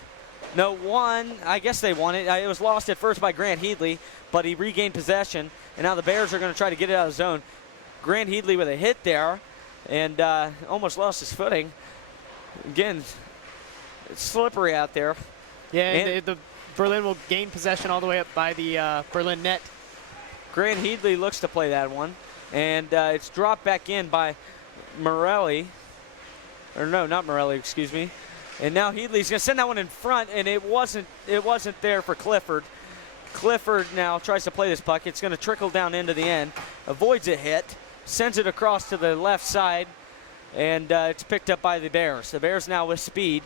No, 1. I guess they won it. It was lost at first by Grant Headley, but he regained possession. And now the Bears are going to try to get it out of the zone. Grant Headley with a hit there and almost lost his footing. Again, it's slippery out there. Yeah, and the Berlin will gain possession all the way up by the Berlin net. Grant Headley looks to play that one. And it's dropped back in by Morelli. Or no, not Morelli, excuse me. And now Headley's going to send that one in front, and it wasn't there for Clifford. Clifford now tries to play this puck. It's going to trickle down into the end. Avoids a hit. Sends it across to the left side, and it's picked up by the Bears. The Bears now with speed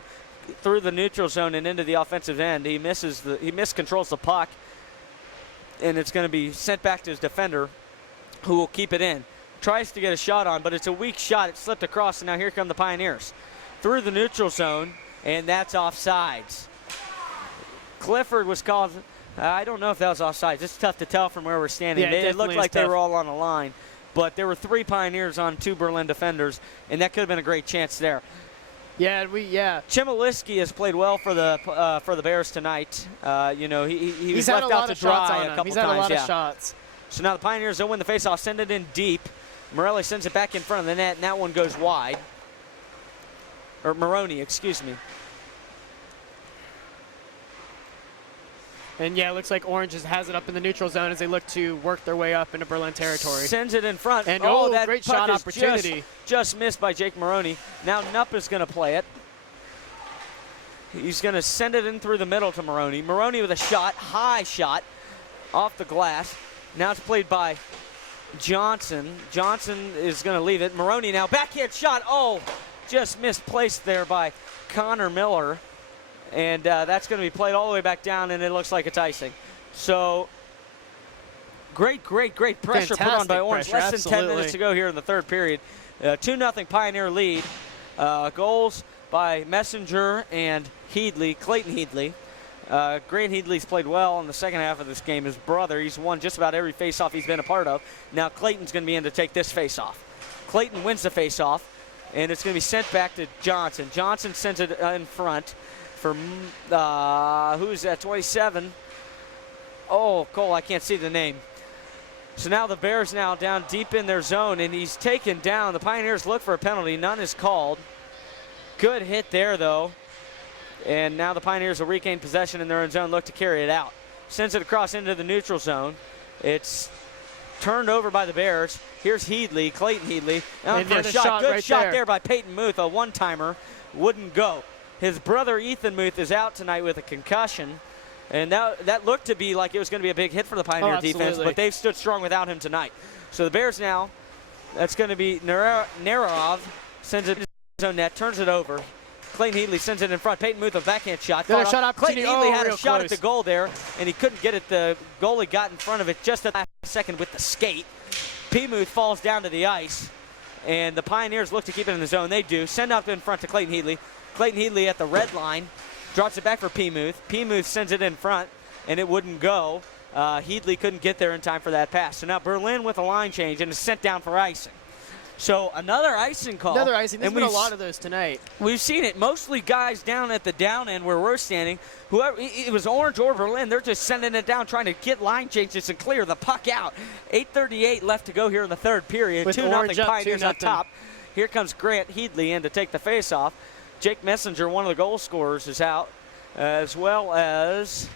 through the neutral zone and into the offensive end. He miscontrols the puck, and it's going to be sent back to his defender, who will keep it in. Tries to get a shot on, but it's a weak shot. It slipped across, and now here come the Pioneers. Through the neutral zone, and that's offsides. Clifford was called. I don't know if that was offsides. It's tough to tell from where we're standing. Yeah, It looked like tough. they were all on a line, but there were 3 Pioneers on 2 Berlin defenders, and that could have been a great chance there. Yeah, Chmielewski has played well for the Bears tonight. He was left out to dry a couple times. He's had a lot of shots. So now the Pioneers will win the faceoff, send it in deep. Morelli sends it back in front of the net, and that one goes wide. Or Maroney, excuse me. And yeah, it looks like Orange has it up in the neutral zone as they look to work their way up into Berlin territory. Sends it in front. And that great puck shot is opportunity. Just missed by Jake Maroney. Now Nupp is going to play it. He's going to send it in through the middle to Maroney. Maroney with a shot, high shot, off the glass. Now it's played by Johnson. Johnson is going to leave it. Maroney now, backhand shot. Oh, just misplaced there by Connor Miller. And that's going to be played all the way back down, and it looks like it's icing. So great pressure put on by Orange. Pressure, Less than 10 minutes to go here in the third period. 2-0 Pioneer lead. Goals by Messenger and Headley, Clayton Headley. Grant Headley's played well in the second half of this game. His brother, he's won just about every faceoff he's been a part of. Now Clayton's going to be in to take this faceoff. Clayton wins the faceoff, and it's going to be sent back to Johnson. Johnson sends it in front for, who's that, 27? Oh, Cole, I can't see the name. So now the Bears now down deep in their zone, and he's taken down. The Pioneers look for a penalty. None is called. Good hit there, though. And now the Pioneers will regain possession in their own zone, look to carry it out. Sends it across into the neutral zone. It's turned over by the Bears. Here's Headley, Clayton Headley. Down for a shot. Good shot there by Peyton Muth, a one-timer. Wouldn't go. His brother Ethan Muth is out tonight with a concussion. And that looked to be like it was going to be a big hit for the Pioneer defense, but they've stood strong without him tonight. So the Bears now, that's going to be Nararov, sends it to his own net, turns it over. Clayton Headley sends it in front. Peyton Muth, a backhand shot. Clayton Headley had a shot at the goal there, and he couldn't get it. The goalie got in front of it just at the last second with the skate. P. Muth falls down to the ice, and the Pioneers look to keep it in the zone. They do. Send up in front to Clayton Headley. Clayton Headley at the red line. Drops it back for P. Muth. P. Muth sends it in front, and it wouldn't go. Headley couldn't get there in time for that pass. So now Berlin with a line change and is sent down for icing. So another icing call. Another icing. There's been a lot of those tonight. We've seen it. Mostly guys down at the down end where we're standing. Whoever it was, Orange or Berlin, they're just sending it down, trying to get line changes and clear the puck out. 8:38 left to go here in the third period. 2-0 Pioneers on top. Here comes Grant Headley in to take the face-off. Jake Messenger, one of the goal scorers, is out, as well as,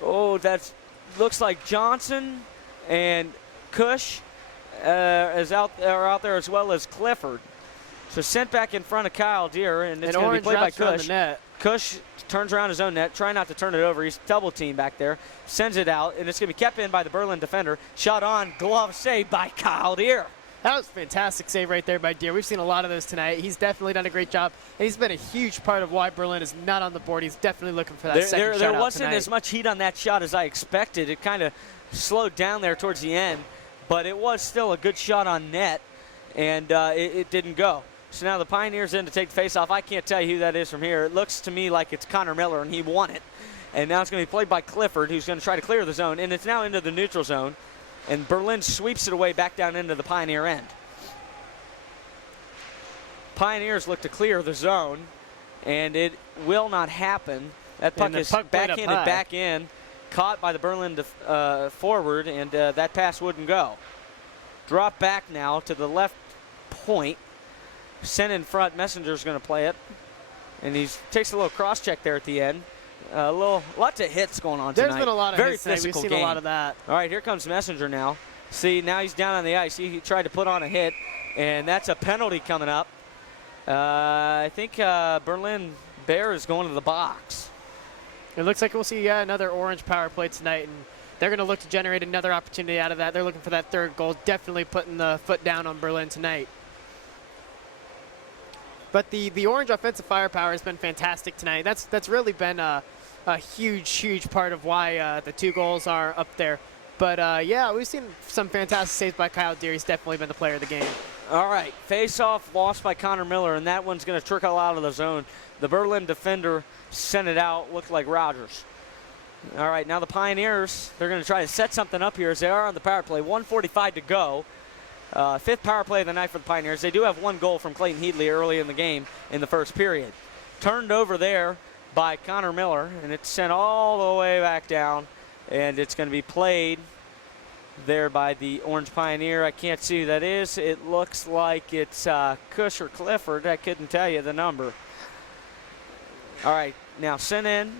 that looks like Johnson and Cush are out there, as well as Clifford. So sent back in front of Kyle Deere, and it's going to be played by Cush. Cush turns around his own net, trying not to turn it over. He's double teamed back there, sends it out, and it's going to be kept in by the Berlin defender. Shot on, glove saved by Kyle Deere. That was a fantastic save right there by Deere. We've seen a lot of those tonight. He's definitely done a great job, and he's been a huge part of why Berlin is not on the board. He's definitely looking for that second shot. There wasn't as much heat on that shot as I expected. It kind of slowed down there towards the end, but it was still a good shot on net, and it didn't go. So now the Pioneers in to take the face-off. I can't tell you who that is from here. It looks to me like it's Connor Miller, and he won it. And now it's going to be played by Clifford, who's going to try to clear the zone, and it's now into the neutral zone. And Berlin sweeps it away back down into the Pioneer end. Pioneers look to clear the zone, and it will not happen. That puck is backhanded back in, caught by the Berlin forward, and that pass wouldn't go. Drop back now to the left point. Sent in front. Messenger's going to play it, and he takes a little cross check there at the end. Lots of hits going on tonight. There's been a lot of hits tonight. We've seen a lot of that. All right, here comes Messenger now. See, now he's down on the ice. He tried to put on a hit, and that's a penalty coming up. I think Berlin Bear is going to the box. It looks like we'll see another Orange power play tonight, and they're going to look to generate another opportunity out of that. They're looking for that third goal, definitely putting the foot down on Berlin tonight. But the Orange offensive firepower has been fantastic tonight. That's really been a huge part of why the 2 goals are up there. But, yeah, we've seen some fantastic saves by Kyle Deere. He's definitely been the player of the game. All right, face-off lost by Connor Miller, and that one's going to trickle out of the zone. The Berlin defender sent it out, looked like Rogers. All right, now the Pioneers, they're going to try to set something up here as they are on the power play. 1:45 to go. 5th power play of the night for the Pioneers. They do have 1 goal from Clayton Headley early in the game in the first period. Turned over there by Connor Miller, and it's sent all the way back down, and it's going to be played there by the Orange Pioneer. I can't see who that is. It looks like it's Cush or Clifford. I couldn't tell you the number. All right, now sent in.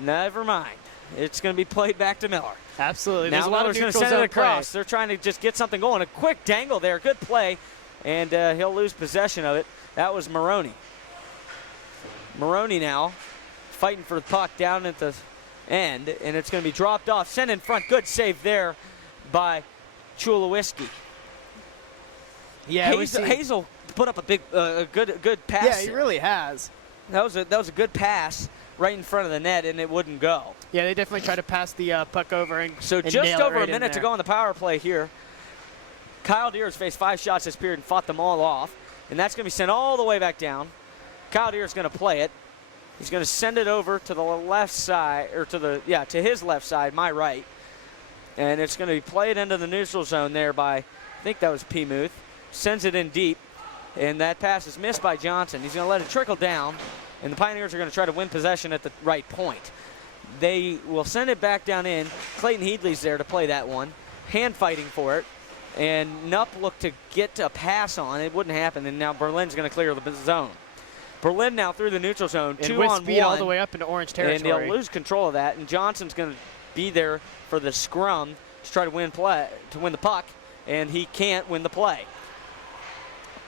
Never mind. It's going to be played back to Miller. Absolutely. Now Miller's going to send it across. They're trying to just get something going. A quick dangle there. Good play. And he'll lose possession of it. That was Maroney. Maroney now fighting for the puck down at the end. And it's going to be dropped off. Sent in front. Good save there by Chulowiski. Yeah, Hazel put up a big, good pass. Yeah, he really has. That was a good pass right in front of the net, and it wouldn't go. Yeah, they definitely tried to pass the puck over and so and just over right a minute to go on the power play here. Kyle Deere has faced 5 shots this period and fought them all off, and that's going to be sent all the way back down. Kyle Deere is going to play it. He's going to send it over to the left side, or to his left side, my right, and it's going to be played into the neutral zone there by, I think that was P. Muth. Sends it in deep, and that pass is missed by Johnson. He's going to let it trickle down, and the Pioneers are going to try to win possession at the right point. They will send it back down in. Clayton Headley's there to play that one. hand fighting for it. And Nupp looked to get a pass on. It wouldn't happen, and now Berlin's going to clear the zone. Berlin now through the neutral zone, and 2 with on speed 1. all the way up into Orange territory. And he'll lose control of that, and Johnson's going to be there for the scrum to try to win the puck, and he can't win the play.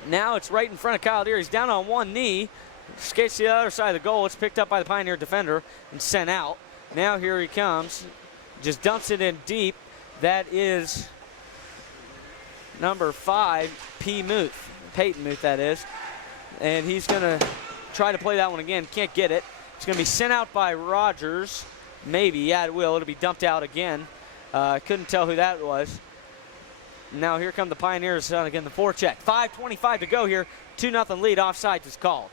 Now it's right in front of Kyle Deere. He's down on one knee, skates to the other side of the goal. It's picked up by the Pioneer defender and sent out. Now here he comes, just dumps it in deep. That is number 5, Peyton Muth, that is. And he's going to try to play that one again. Can't get it. It's going to be sent out by Rogers. Maybe, yeah, it will. It'll be dumped out again. Couldn't tell who that was. Now here come the Pioneers again, the forecheck. 5:25 to go here. 2-0 lead. Offside is called.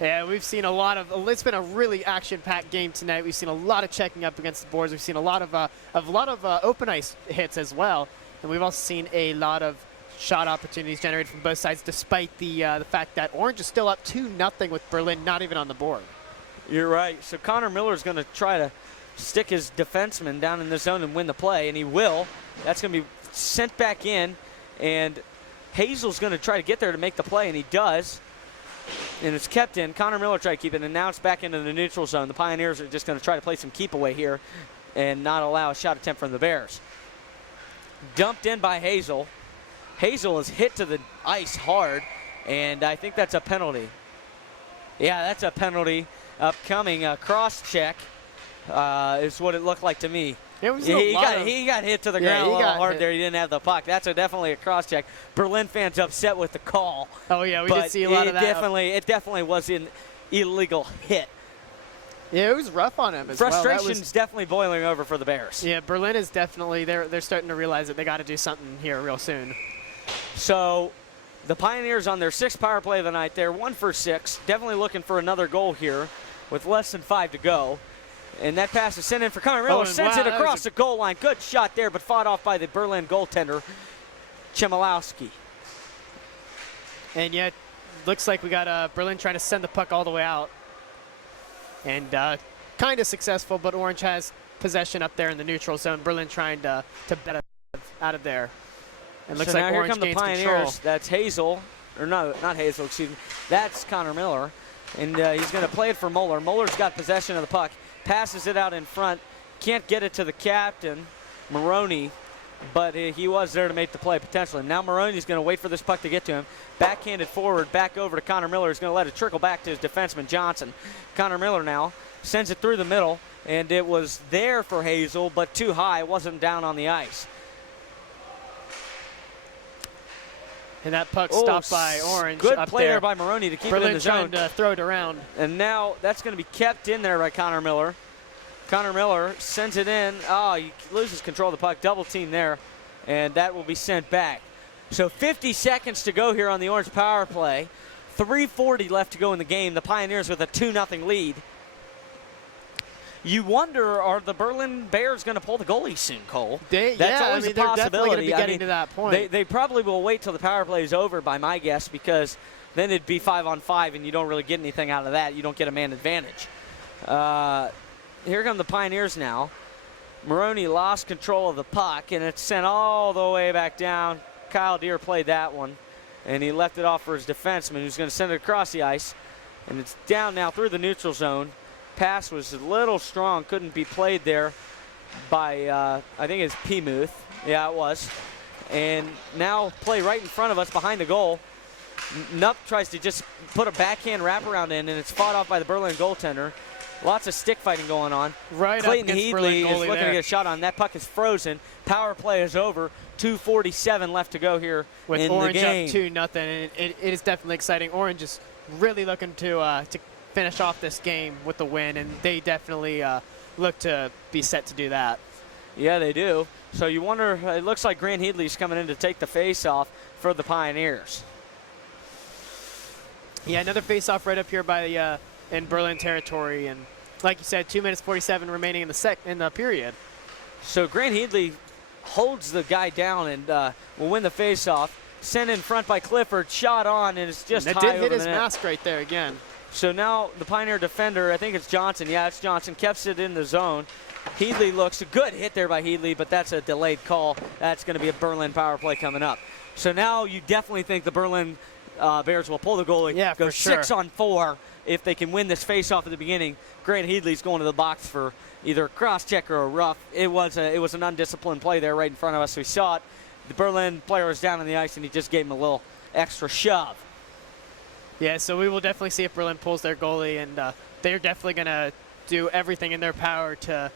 Yeah, we've seen a lot of. It's been a really action-packed game tonight. We've seen a lot of checking up against the boards. We've seen a lot of open ice hits as well, and we've also seen a lot of shot opportunities generated from both sides, despite the fact that Orange is still up 2-0 with Berlin not even on the board. You're right. So Connor Miller is going to try to stick his defenseman down in the zone and win the play, and he will. That's going to be sent back in, and Hazel's going to try to get there to make the play, and he does. And it's kept in. Connor Miller tried to keep it, and now it's back into the neutral zone. The Pioneers are just going to try to play some keep away here and not allow a shot attempt from the Bears. Dumped in by Hazel. Hazel is hit to the ice hard, and I think that's a penalty. Yeah, that's a penalty upcoming. Cross check is what it looked like to me. He got hit to the ground a little hard there. He didn't have the puck. That's definitely a cross check. Berlin fans upset with the call. Oh, yeah, we did see a lot of that. It definitely was an illegal hit. Yeah, it was rough on him as well. Frustration's definitely boiling over for the Bears. Yeah, Berlin is definitely, they're starting to realize that they got to do something here real soon. So the Pioneers on their 6th power play of the night. They're 1 for 6. Definitely looking for another goal here with less than 5 to go. And that pass is sent in for Connor Miller. Sends it across the goal line. Good shot there, but fought off by the Berlin goaltender, Chmielowski. And yet, looks like we got Berlin trying to send the puck all the way out. And kind of successful, but Orange has possession up there in the neutral zone. Berlin trying to bet out of there. And looks so like now Orange here come the gains Pioneers. control. That's Hazel, or no, not Hazel, excuse me. That's Connor Miller, and he's going to play it for Moeller. Moeller's got possession of the puck, passes it out in front, can't get it to the captain, Maroney, but he was there to make the play potentially. Now Maroney's going to wait for this puck to get to him. Backhanded forward, back over to Connor Miller. He's going to let it trickle back to his defenseman, Johnson. Connor Miller now sends it through the middle, and it was there for Hazel, but too high. It wasn't down on the ice. And that puck stopped by Orange. Good up play there by Maroney to keep Berlin it in the zone. trying to throw it around. And now that's going to be kept in there by Connor Miller. Connor Miller sends it in. Oh, he loses control of the puck. Double team there. And that will be sent back. So 50 seconds to go here on the Orange power play. 3:40 left to go in the game. The Pioneers with a 2-0 lead. You wonder, are the Berlin Bears going to pull the goalie soon, Cole? That's always a possibility. They're definitely going to be getting to that point. They probably will wait till the power play is over, by my guess, because then it'd be 5-on-5, and you don't really get anything out of that. You don't get a man advantage. Here come the Pioneers now. Maroney lost control of the puck, and it's sent all the way back down. Kyle Deere played that one, and he left it off for his defenseman, who's going to send it across the ice. And it's down now through the neutral zone. Pass was a little strong, couldn't be played there by, I think it's P-Muth. Yeah, it was. And now play right in front of us behind the goal. Nupp tries to just put a backhand wraparound in, and it's fought off by the Berlin goaltender. Lots of stick fighting going on. Right Clayton up against Headley Berlin is goalie looking there. to get a shot on. That puck is frozen. Power play is over. 2:47 left to go here with in Orange the game. up 2-0, and it is definitely exciting. Orange is really looking to finish off this game with the win, and they definitely look to be set to do that. Yeah, they do. So you wonder, it looks like Grant Headley's coming in to take the face-off for the Pioneers. Yeah, another face-off right up here by in Berlin territory, and like you said, 2 minutes 47 remaining in the period. So Grant Headley holds the guy down and will win the face-off. Sent in front by Clifford, shot on, and it's just that high did hit over his the net. mask right there again. So now the Pioneer defender, I think it's Johnson. Yeah, it's Johnson, kept it in the zone. Headley looks a good hit there by Headley, but that's a delayed call. That's going to be a Berlin power play coming up. So now you definitely think the Berlin Bears will pull the goalie. Yeah, go for sure. 6-on-4 if they can win this face-off at the beginning. Grant Headley's going to the box for either a cross-check or a rough. It was an undisciplined play there right in front of us. We saw it. The Berlin player was down on the ice, and he just gave him a little extra shove. Yeah, so we will definitely see if Berlin pulls their goalie, and they're definitely going to do everything in their power to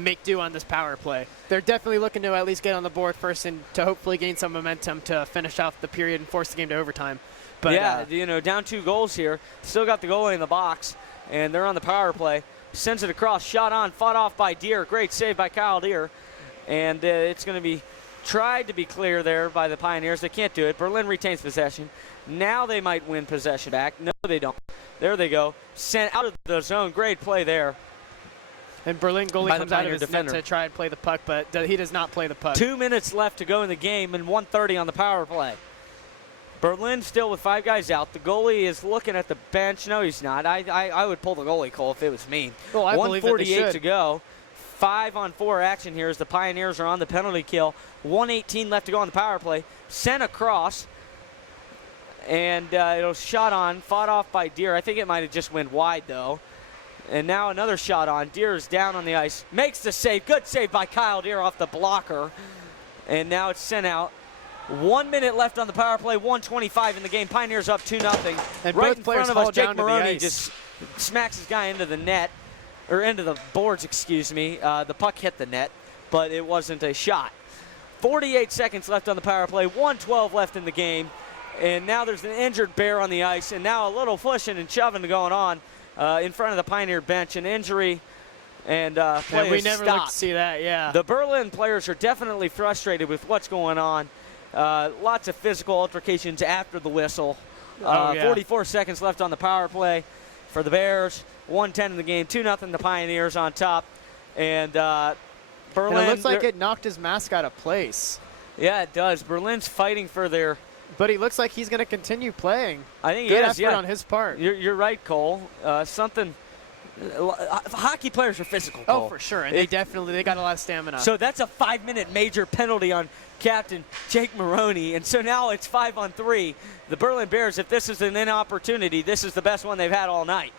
make do on this power play. They're definitely looking to at least get on the board first and to hopefully gain some momentum to finish off the period and force the game to overtime. But yeah, down 2 goals here. Still got the goalie in the box, and they're on the power play. Sends it across, shot on, fought off by Deere. Great save by Kyle Deere. And it's going to be tried to be clear there by the Pioneers. They can't do it. Berlin retains possession. Now they might win possession back. No, they don't. There they go. Sent out of the zone. Great play there. And Berlin goalie comes out of his defender net to try and play the puck, but he does not play the puck. 2 minutes left to go in the game and 1:30 on the power play. Berlin still with 5 guys out. The goalie is looking at the bench. No, he's not. I would pull the goalie, Cole, if it was me. Well, I believe that they 1:48 should. to go. 5-on-4 action here as the Pioneers are on the penalty kill. 1:18 left to go on the power play. Sent across. And it was shot on, fought off by Deere. I think it might have just went wide, though. And now another shot on. Deere is down on the ice. Makes the save. Good save by Kyle Deere off the blocker. And now it's sent out. 1 minute left on the power play. 1:25 in the game. Pioneers up 2-0. And right both in players front of us, fall Jake down to the Maroney ice. just smacks his guy into the net. Or into the boards, excuse me. The puck hit the net, but it wasn't a shot. 48 seconds left on the power play. 1:12 left in the game. And now there's an injured Bear on the ice, and now a little pushing and shoving going on in front of the Pioneer bench. An injury, and play we is never stopped. looked to see that, yeah. The Berlin players are definitely frustrated with what's going on. Lots of physical altercations after the whistle. 44 seconds left on the power play for the Bears. 1:10 in the game. 2-0 the Pioneers on top. And Berlin. And it looks like it knocked his mask out of place. Yeah, it does. Berlin's fighting for their. But he looks like he's going to continue playing. I think Good he is, effort yeah. on his part. You're right, Cole. Hockey players are physical, Cole. Oh, for sure. And they got a lot of stamina. So that's a 5-minute major penalty on Captain Jake Maroney. And so now it's 5-on-3. The Berlin Bears, if this is an opportunity, this is the best one they've had all night.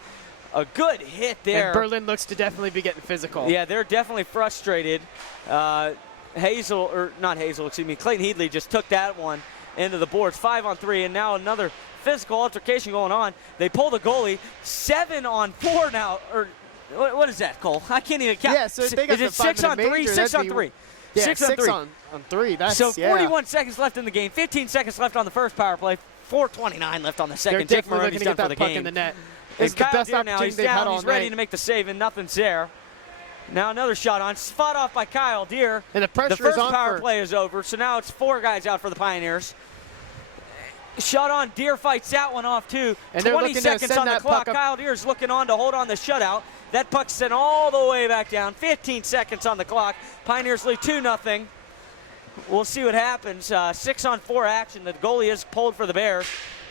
A good hit there. And Berlin looks to definitely be getting physical. Yeah, they're definitely frustrated. Clayton Headley just took that one into the boards. 5-on-3, and now another physical altercation going on. They pull the goalie. 7-on-4 now. Or what is that, Cole? I can't even count. Yeah, so they got is the it 6-on-3? 6-on-3. Yeah, 6-on-3. on 3. That's, so 41 seconds left in the game. 15 seconds left on the first power play. 4:29 left on the second. They're Jake definitely Maroney's looking to done get for that the puck game. in the net. And It's the Kyle best Deere now, opportunity he's they've had down, all he's ready night. to make the save, and nothing's there. Now another shot on, fought off by Kyle Deere. And the pressure first is on power for- play is over, so now it's 4 guys out for the Pioneers. Shot on, Deere fights that one off too. And they're 20 looking to seconds send on the that clock. puck up. Kyle Deere's looking on to hold on the shutout. That puck's sent all the way back down. 15 seconds on the clock. Pioneers lead 2-0. We'll see what happens. 6-on-4 action. The goalie is pulled for the Bears.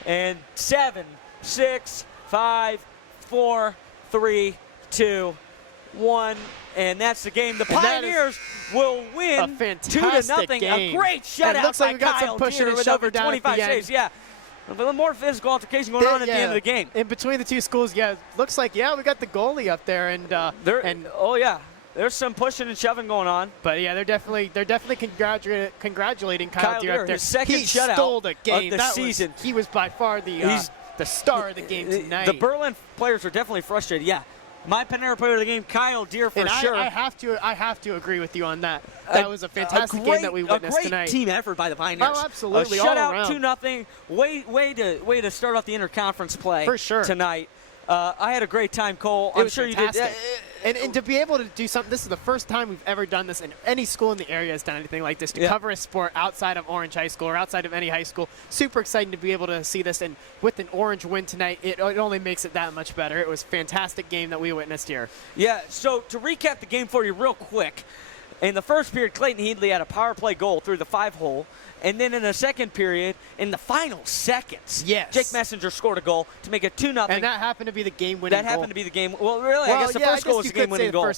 And 7, 6, 5, 4, 3, 2, 1. And that's the game. The Pioneers will win a fantastic 2-0. game. A great And it shutout looks like by we got some Kyle pushing Deere and with shoving over down at 25 the end. saves. Yeah. A little more physical altercation going on at the end of the game. In between the two schools, yeah, looks like, we got the goalie up there. Oh, yeah. There's some pushing and shoving going on. But yeah, they're definitely congratulating Kyle Deere up there. His second he shutout stole the game of the that season. He was by far the star of the game tonight. The Berlin players are definitely frustrated. Yeah, my Panera player of the game, Kyle Deere, for sure. I have to agree with you on that. That was a fantastic game that we witnessed tonight. tonight. A great team effort by the Pioneers. Oh, absolutely, A all shutout, around. 2-0. Way to start off the interconference play For sure. tonight. I had a great time, Cole. It I'm was sure fantastic. you did. And to be able to do something, this is the first time we've ever done this, and any school in the area has done anything like this, to cover a sport outside of Orange High School or outside of any high school. Super exciting to be able to see this, and with an Orange win tonight, it only makes it that much better. It was a fantastic game that we witnessed here. Yeah, so to recap the game for you real quick, In the first period, Clayton Headley had a power play goal through the 5-hole. And then in the second period, in the final seconds, yes, Jake Messenger scored a goal to make it 2-0. And that happened to be the game-winning goal. That happened to be the game. Well, really, I guess the first goal was the game-winning goal.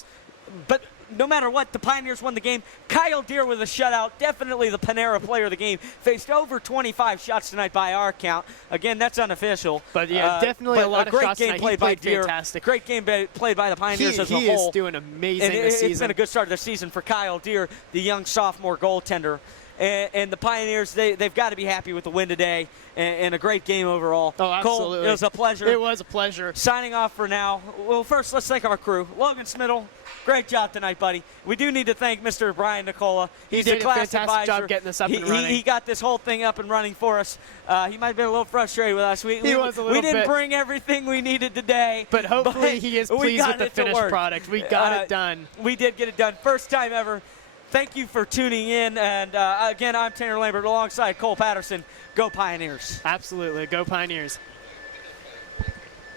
But no matter what, the Pioneers won the game. Kyle Deere with a shutout, definitely the Panera player of the game. Faced over 25 shots tonight by our count. Again, that's unofficial. But yeah, definitely a lot of shots tonight. He played fantastic. Great game played by the Pioneers as a whole. He is doing amazing this season. It's been a good start of the season for Kyle Deere, the young sophomore goaltender. And the Pioneers, they've got to be happy with the win today and a great game overall. Oh, absolutely. Cole, it was a pleasure. It was a pleasure. Signing off for now. Well, first, let's thank our crew. Logan Smittle, great job tonight, buddy. We do need to thank Mr. Brian Nicola. He did a fantastic job getting this up and running. He got this whole thing up and running for us. He might have been a little frustrated with us. He was a little bit. We didn't bring everything we needed today. But hopefully he is pleased with the finished product. We got it done. We did get it done. First time ever. Thank you for tuning in. And, again, I'm Tanner Lambert alongside Cole Patterson. Go Pioneers. Absolutely. Go Pioneers.